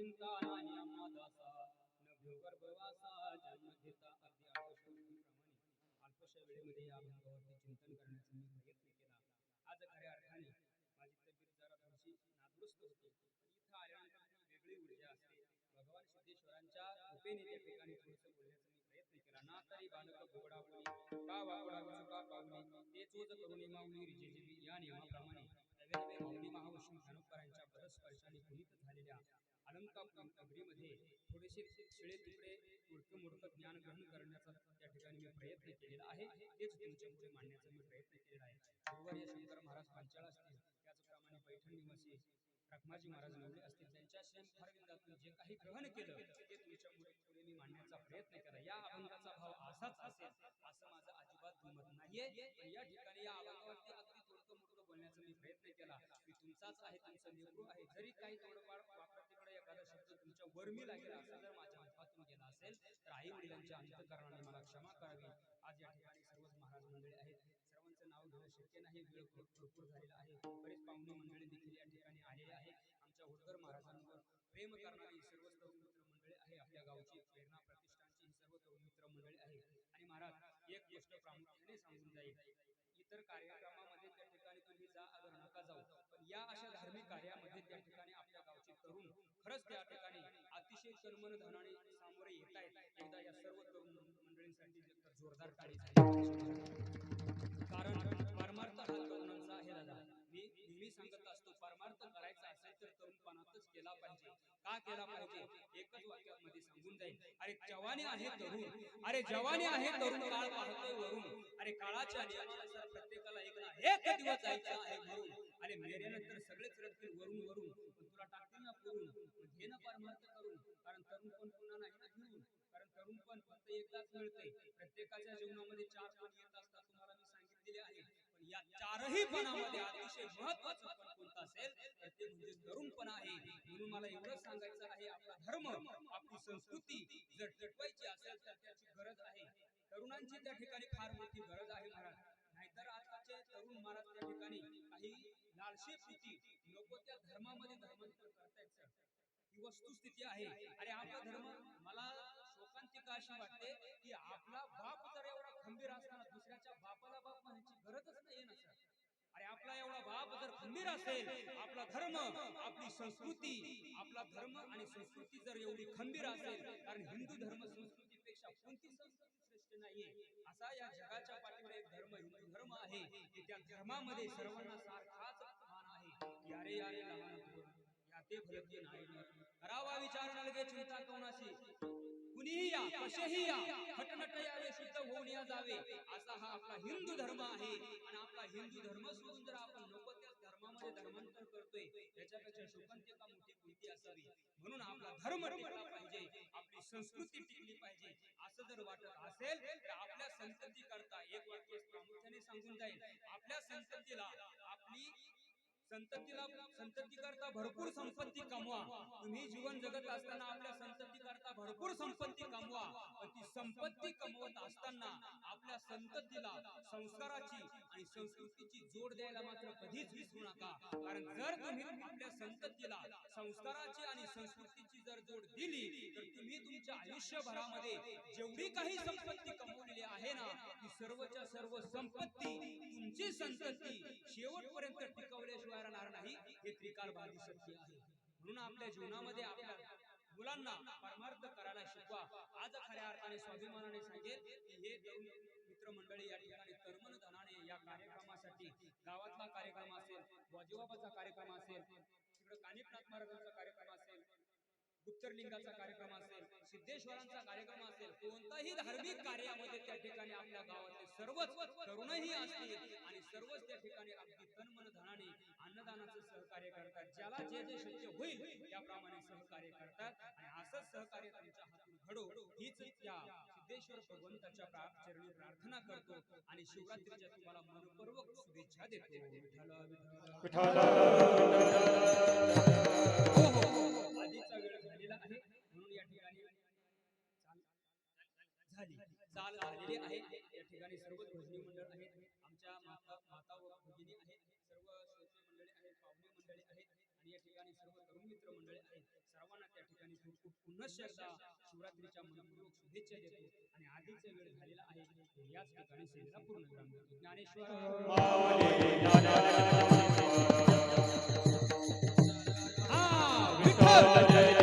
चिंता नाही आम्हा दासा नभ्यो गर्भवासा जन्म घेता अगदी अल्पशा अल्पशा वेळेमध्ये या अभंगावरती चिंतन करण्याचा मी प्रयत्न केला. आज खऱ्या अर्थाने माझी तब्येत जरा थोडीशी नादुरुस्त होती, पण इथं आल्यानंतर ती वेगळी ऊर्जा असते. भगवान सिद्धेश्वरांच्या कृपेने त्या ठिकाणी थोडंसं बोलण्याचा मी प्रयत्न केला. ना तरी बालक बोगडा बोली का वाकडा चुका पावली ते चोज करुणी माऊली रिजेजिवी या नियमाप्रमाणे नव्याने माऊली महाविष्णू धनुकरांच्या पदस्पर्शाने पुनीत झालेल्या अलंकापूर नगरीमध्ये थोडेसे शिळे तुकडे मुडकं ज्ञान ग्रहण करण्याचा त्या ठिकाणी मी प्रयत्न केलेला आहे. तेच तुमच्या पुढे मांडण्याचा मी प्रयत्न केलेला आहे. गुरुवर्य शंकर महाराज पांचाळ असतील, त्याचप्रमाणे पैठण निवासी रखमाजी महाराज नवले असतील, त्यांच्या श्रीफारविंदातून जे काही ग्रहण केलं ते तुमच्या पुढे मी मांडण्याचा प्रयत्न केला. या अभंगाचा भाव असाच असेल असं माझं अजिबात मत नाहीये, पण या ठिकाणी या अभंगावरती अगदी थोडं मोठं बोलण्याचा मी प्रयत्न केला. मी तुमचाच आहे, तुमचं लेकरू आहे. जरी काही थोडंफार वाकडं तिकडे एखादा शब्द तुमच्या वर्मी लागेल असं जर माझ्या मुखातून गेला असेल तर आई वडिलांच्या अंतःकरणाने मला क्षमा करावी. आज या ठिकाणी सर्वच महाराज मंडळी आहेत, सर्वांचं नाव घेणं शक्य नाही, वेळ भरपूर झालेला आहे. बरेच पाहुणे मंडळी देखील या ठिकाणी आलेले आहे. आमच्या होळकर महाराजांवर प्रेम करणारी सर्व तरुण मित्र मंडळी आहे. आपल्या गावची प्रेरणा प्रतिष्ठानची ही सर्व तरुण मित्र मंडळी आहे. आणि महाराज एक गोष्ट प्रामुख्याने सांगून जाईल, इतर कार्यक्रमामध्ये त्या ठिकाणी तुम्ही जा अगर नका जाऊ, पण या अशा धार्मिक कार्यामध्ये त्या ठिकाणी आपल्या गावचे तरुण खरंच त्या ठिकाणी अतिशय तन्मन धनाने सामोरे येत आहेत. एकदा या सर्व तरुण मंडळींसाठी जोरदार टाळी झाली. कारण परमार्थ हा तरुणांचा आहे दादा. मी नेहमी सांगत असतो, परमार्थ करायचा असेल तर तरुणपणातच केला पाहिजे. का केला पाहिजे? एकच वाक्यामध्ये सांगून जाईल, अरे जवानी आहे तरुण, अरे जवानी आहे तरुण, काळ पाहतोय वरून, अरे काळाच्या नियमानुसार प्रत्येकाला एक ना एक दिवस जायचं आहे घरून, अरे मेल्यानंतर सगळेच रडतील वरून वरून, पण तुला टाकतील ना पुरून, घे ना परमार्थ करून. कारण तरुण पण पुन्हा नाही ना घेऊन, कारण तरुण पण फक्त एकदाच मिळते. प्रत्येकाच्या जीवनामध्ये 4 पण येत असतात, तुम्हाला मी सांगितलेले आहे. पण या 4ही पणामध्ये अतिशय महत्वाचं पण कोणतं असेल तर ते म्हणजे तरुणपण आहे. म्हणून मला एवढंच सांगायचं आहे, आपला धर्म आपली संस्कृती जर टिकवायची असेल तर त्याची गरज आहे. तरुणांची त्या ठिकाणी फार मोठी गरज आहे महाराज. नाहीतर आताचे तरुण महाराज त्या ठिकाणी काही लालसेपोटी नको त्या धर्मामध्ये धर्मांतर करतायत सर. ही वस्तुस्थिती आहे. अरे आपला धर्म, मला शोकांतिका अशी वाटते की आपला बाप जर एवढा खंबीर असताना दुसऱ्याच्या बापाला बाप म्हणायची गरजच नाहीये ना सर. अरे आपला एवढा बाप जर खंबीर असेल, आपला धर्म आपली संस्कृती, आपला धर्म आणि संस्कृती जर एवढी खंबीर असेल, कारण हिंदू धर्म संस्कृतीपेक्षा कोणती संस्कृती श्रेष्ठ नाहीये. असा या जगाच्या पाठीवर एक धर्म हिंदू धर्म आहे की त्या धर्मामध्ये सर्वांना सारखाच मान आहे. यारे यारे लहान या ते भलती नाही करावा विचार नलगे चिंता कोणाशी, कुणीही या कसेही या, खटनट यावे शुद्ध होऊन या जावे, असा हा आपला हिंदू धर्म आहे. आणि आपला हिंदू धर्म सोडून जर आपण नको त्या धर्मामध्ये धर्मांतर करतोय, त्याच्यापेक्षा शोकांतिका मोठी कोणती असावी. म्हणून आपला धर्म टिकला पाहिजे, आपली संस्कृती टिकली पाहिजे. असं जर वाटत असेल तर आपल्या संतती करता एक वाक्य प्रामुख्याने सांगून जाईल, आपल्या संततीला आपली संतती करता भरपूर संपत्ती कमवा. तुम्ही जीवन जगत असताना आपल्या संतती करता भरपूर संपत्ती कमवा, पण ती संपत्ती कमवत असताना आपल्या संततीला संस्काराची आणि संस्कृतीची जोड द्यायला मात्र कधीच विसरू नका. कारण जर तुम्ही आपल्या संततीला संस्काराची आणि संस्कृतीची जर जोड दिली तर तुम्ही तुमच्या आयुष्यभरामध्ये जेवढी काही संपत्ती कमवलेली आहे ना, ती सर्वच्या सर्व संपत्ती तुमची संतती शेवटपर्यंत टिकवल्याशिवाय राहणार नाही, हे त्रिकालवादी सत्य आहे. म्हणून आपल्या जीवनामध्ये आपल्या मुलांना परमार्थ करायला शिकवा. आज खऱ्या अर्थाने स्वाभिमानाने सांगेल की हे तरुण मित्र मंडळी या ठिकाणी तन्मन धनाने या कार्यक्रमासाठी, गावातला कार्यक्रम असेल, वाजीबाबाचा कार्यक्रम असेल, तिकडे कानिफनाथ महाराजांचा कार्यक्रम असेल, गुप्तरलिंगाचा कार्यक्रम असेल, सिद्धेश्वरांचा कार्यक्रम असेल, कोणताही धार्मिक कार्यामध्ये त्या ठिकाणी आपल्या गावातले सर्वच तरुणही असतील आणि सर्वच त्या ठिकाणी अगदी तन्मन धनाने अन्नदानाचं सहकार्य करतात. ज्याला जे जे शक्य होईल त्याप्रमाणे सहकार्य करतात. आणि असंच सहकार्य तुमच्या हातून घडो, हीच त्या सिद्धेश्वर भगवंताच्या चरणी प्रार्थना करतो आणि शिवरात्रीच्या तुम्हाला मनपूर्वक शुभेच्छा देतो. आधीचा वेळ झालेला आहे, म्हणून या ठिकाणी चाल झालेली आहे. या ठिकाणी सर्व भजनी मंडळ आहेत, आमच्या माता व भगिनी आहेत, सर्व श्रोते मंडळी आहेत, पाहुणे मंडळी आहेत आणि या ठिकाणी सर्व तरुण मित्र मित्रमंडळी आहेत सर्वांना त्या ठिकाणी खूप खूप पुनश्च एकदा शिवरात्रीच्या मनपूर्वक शुभेच्छा देतो आणि आधीचा वेळ झालेला आहे याच ठिकाणी सेवेला पूर्ण विराम देतो. ज्ञानेश्वर विठ्ठल जय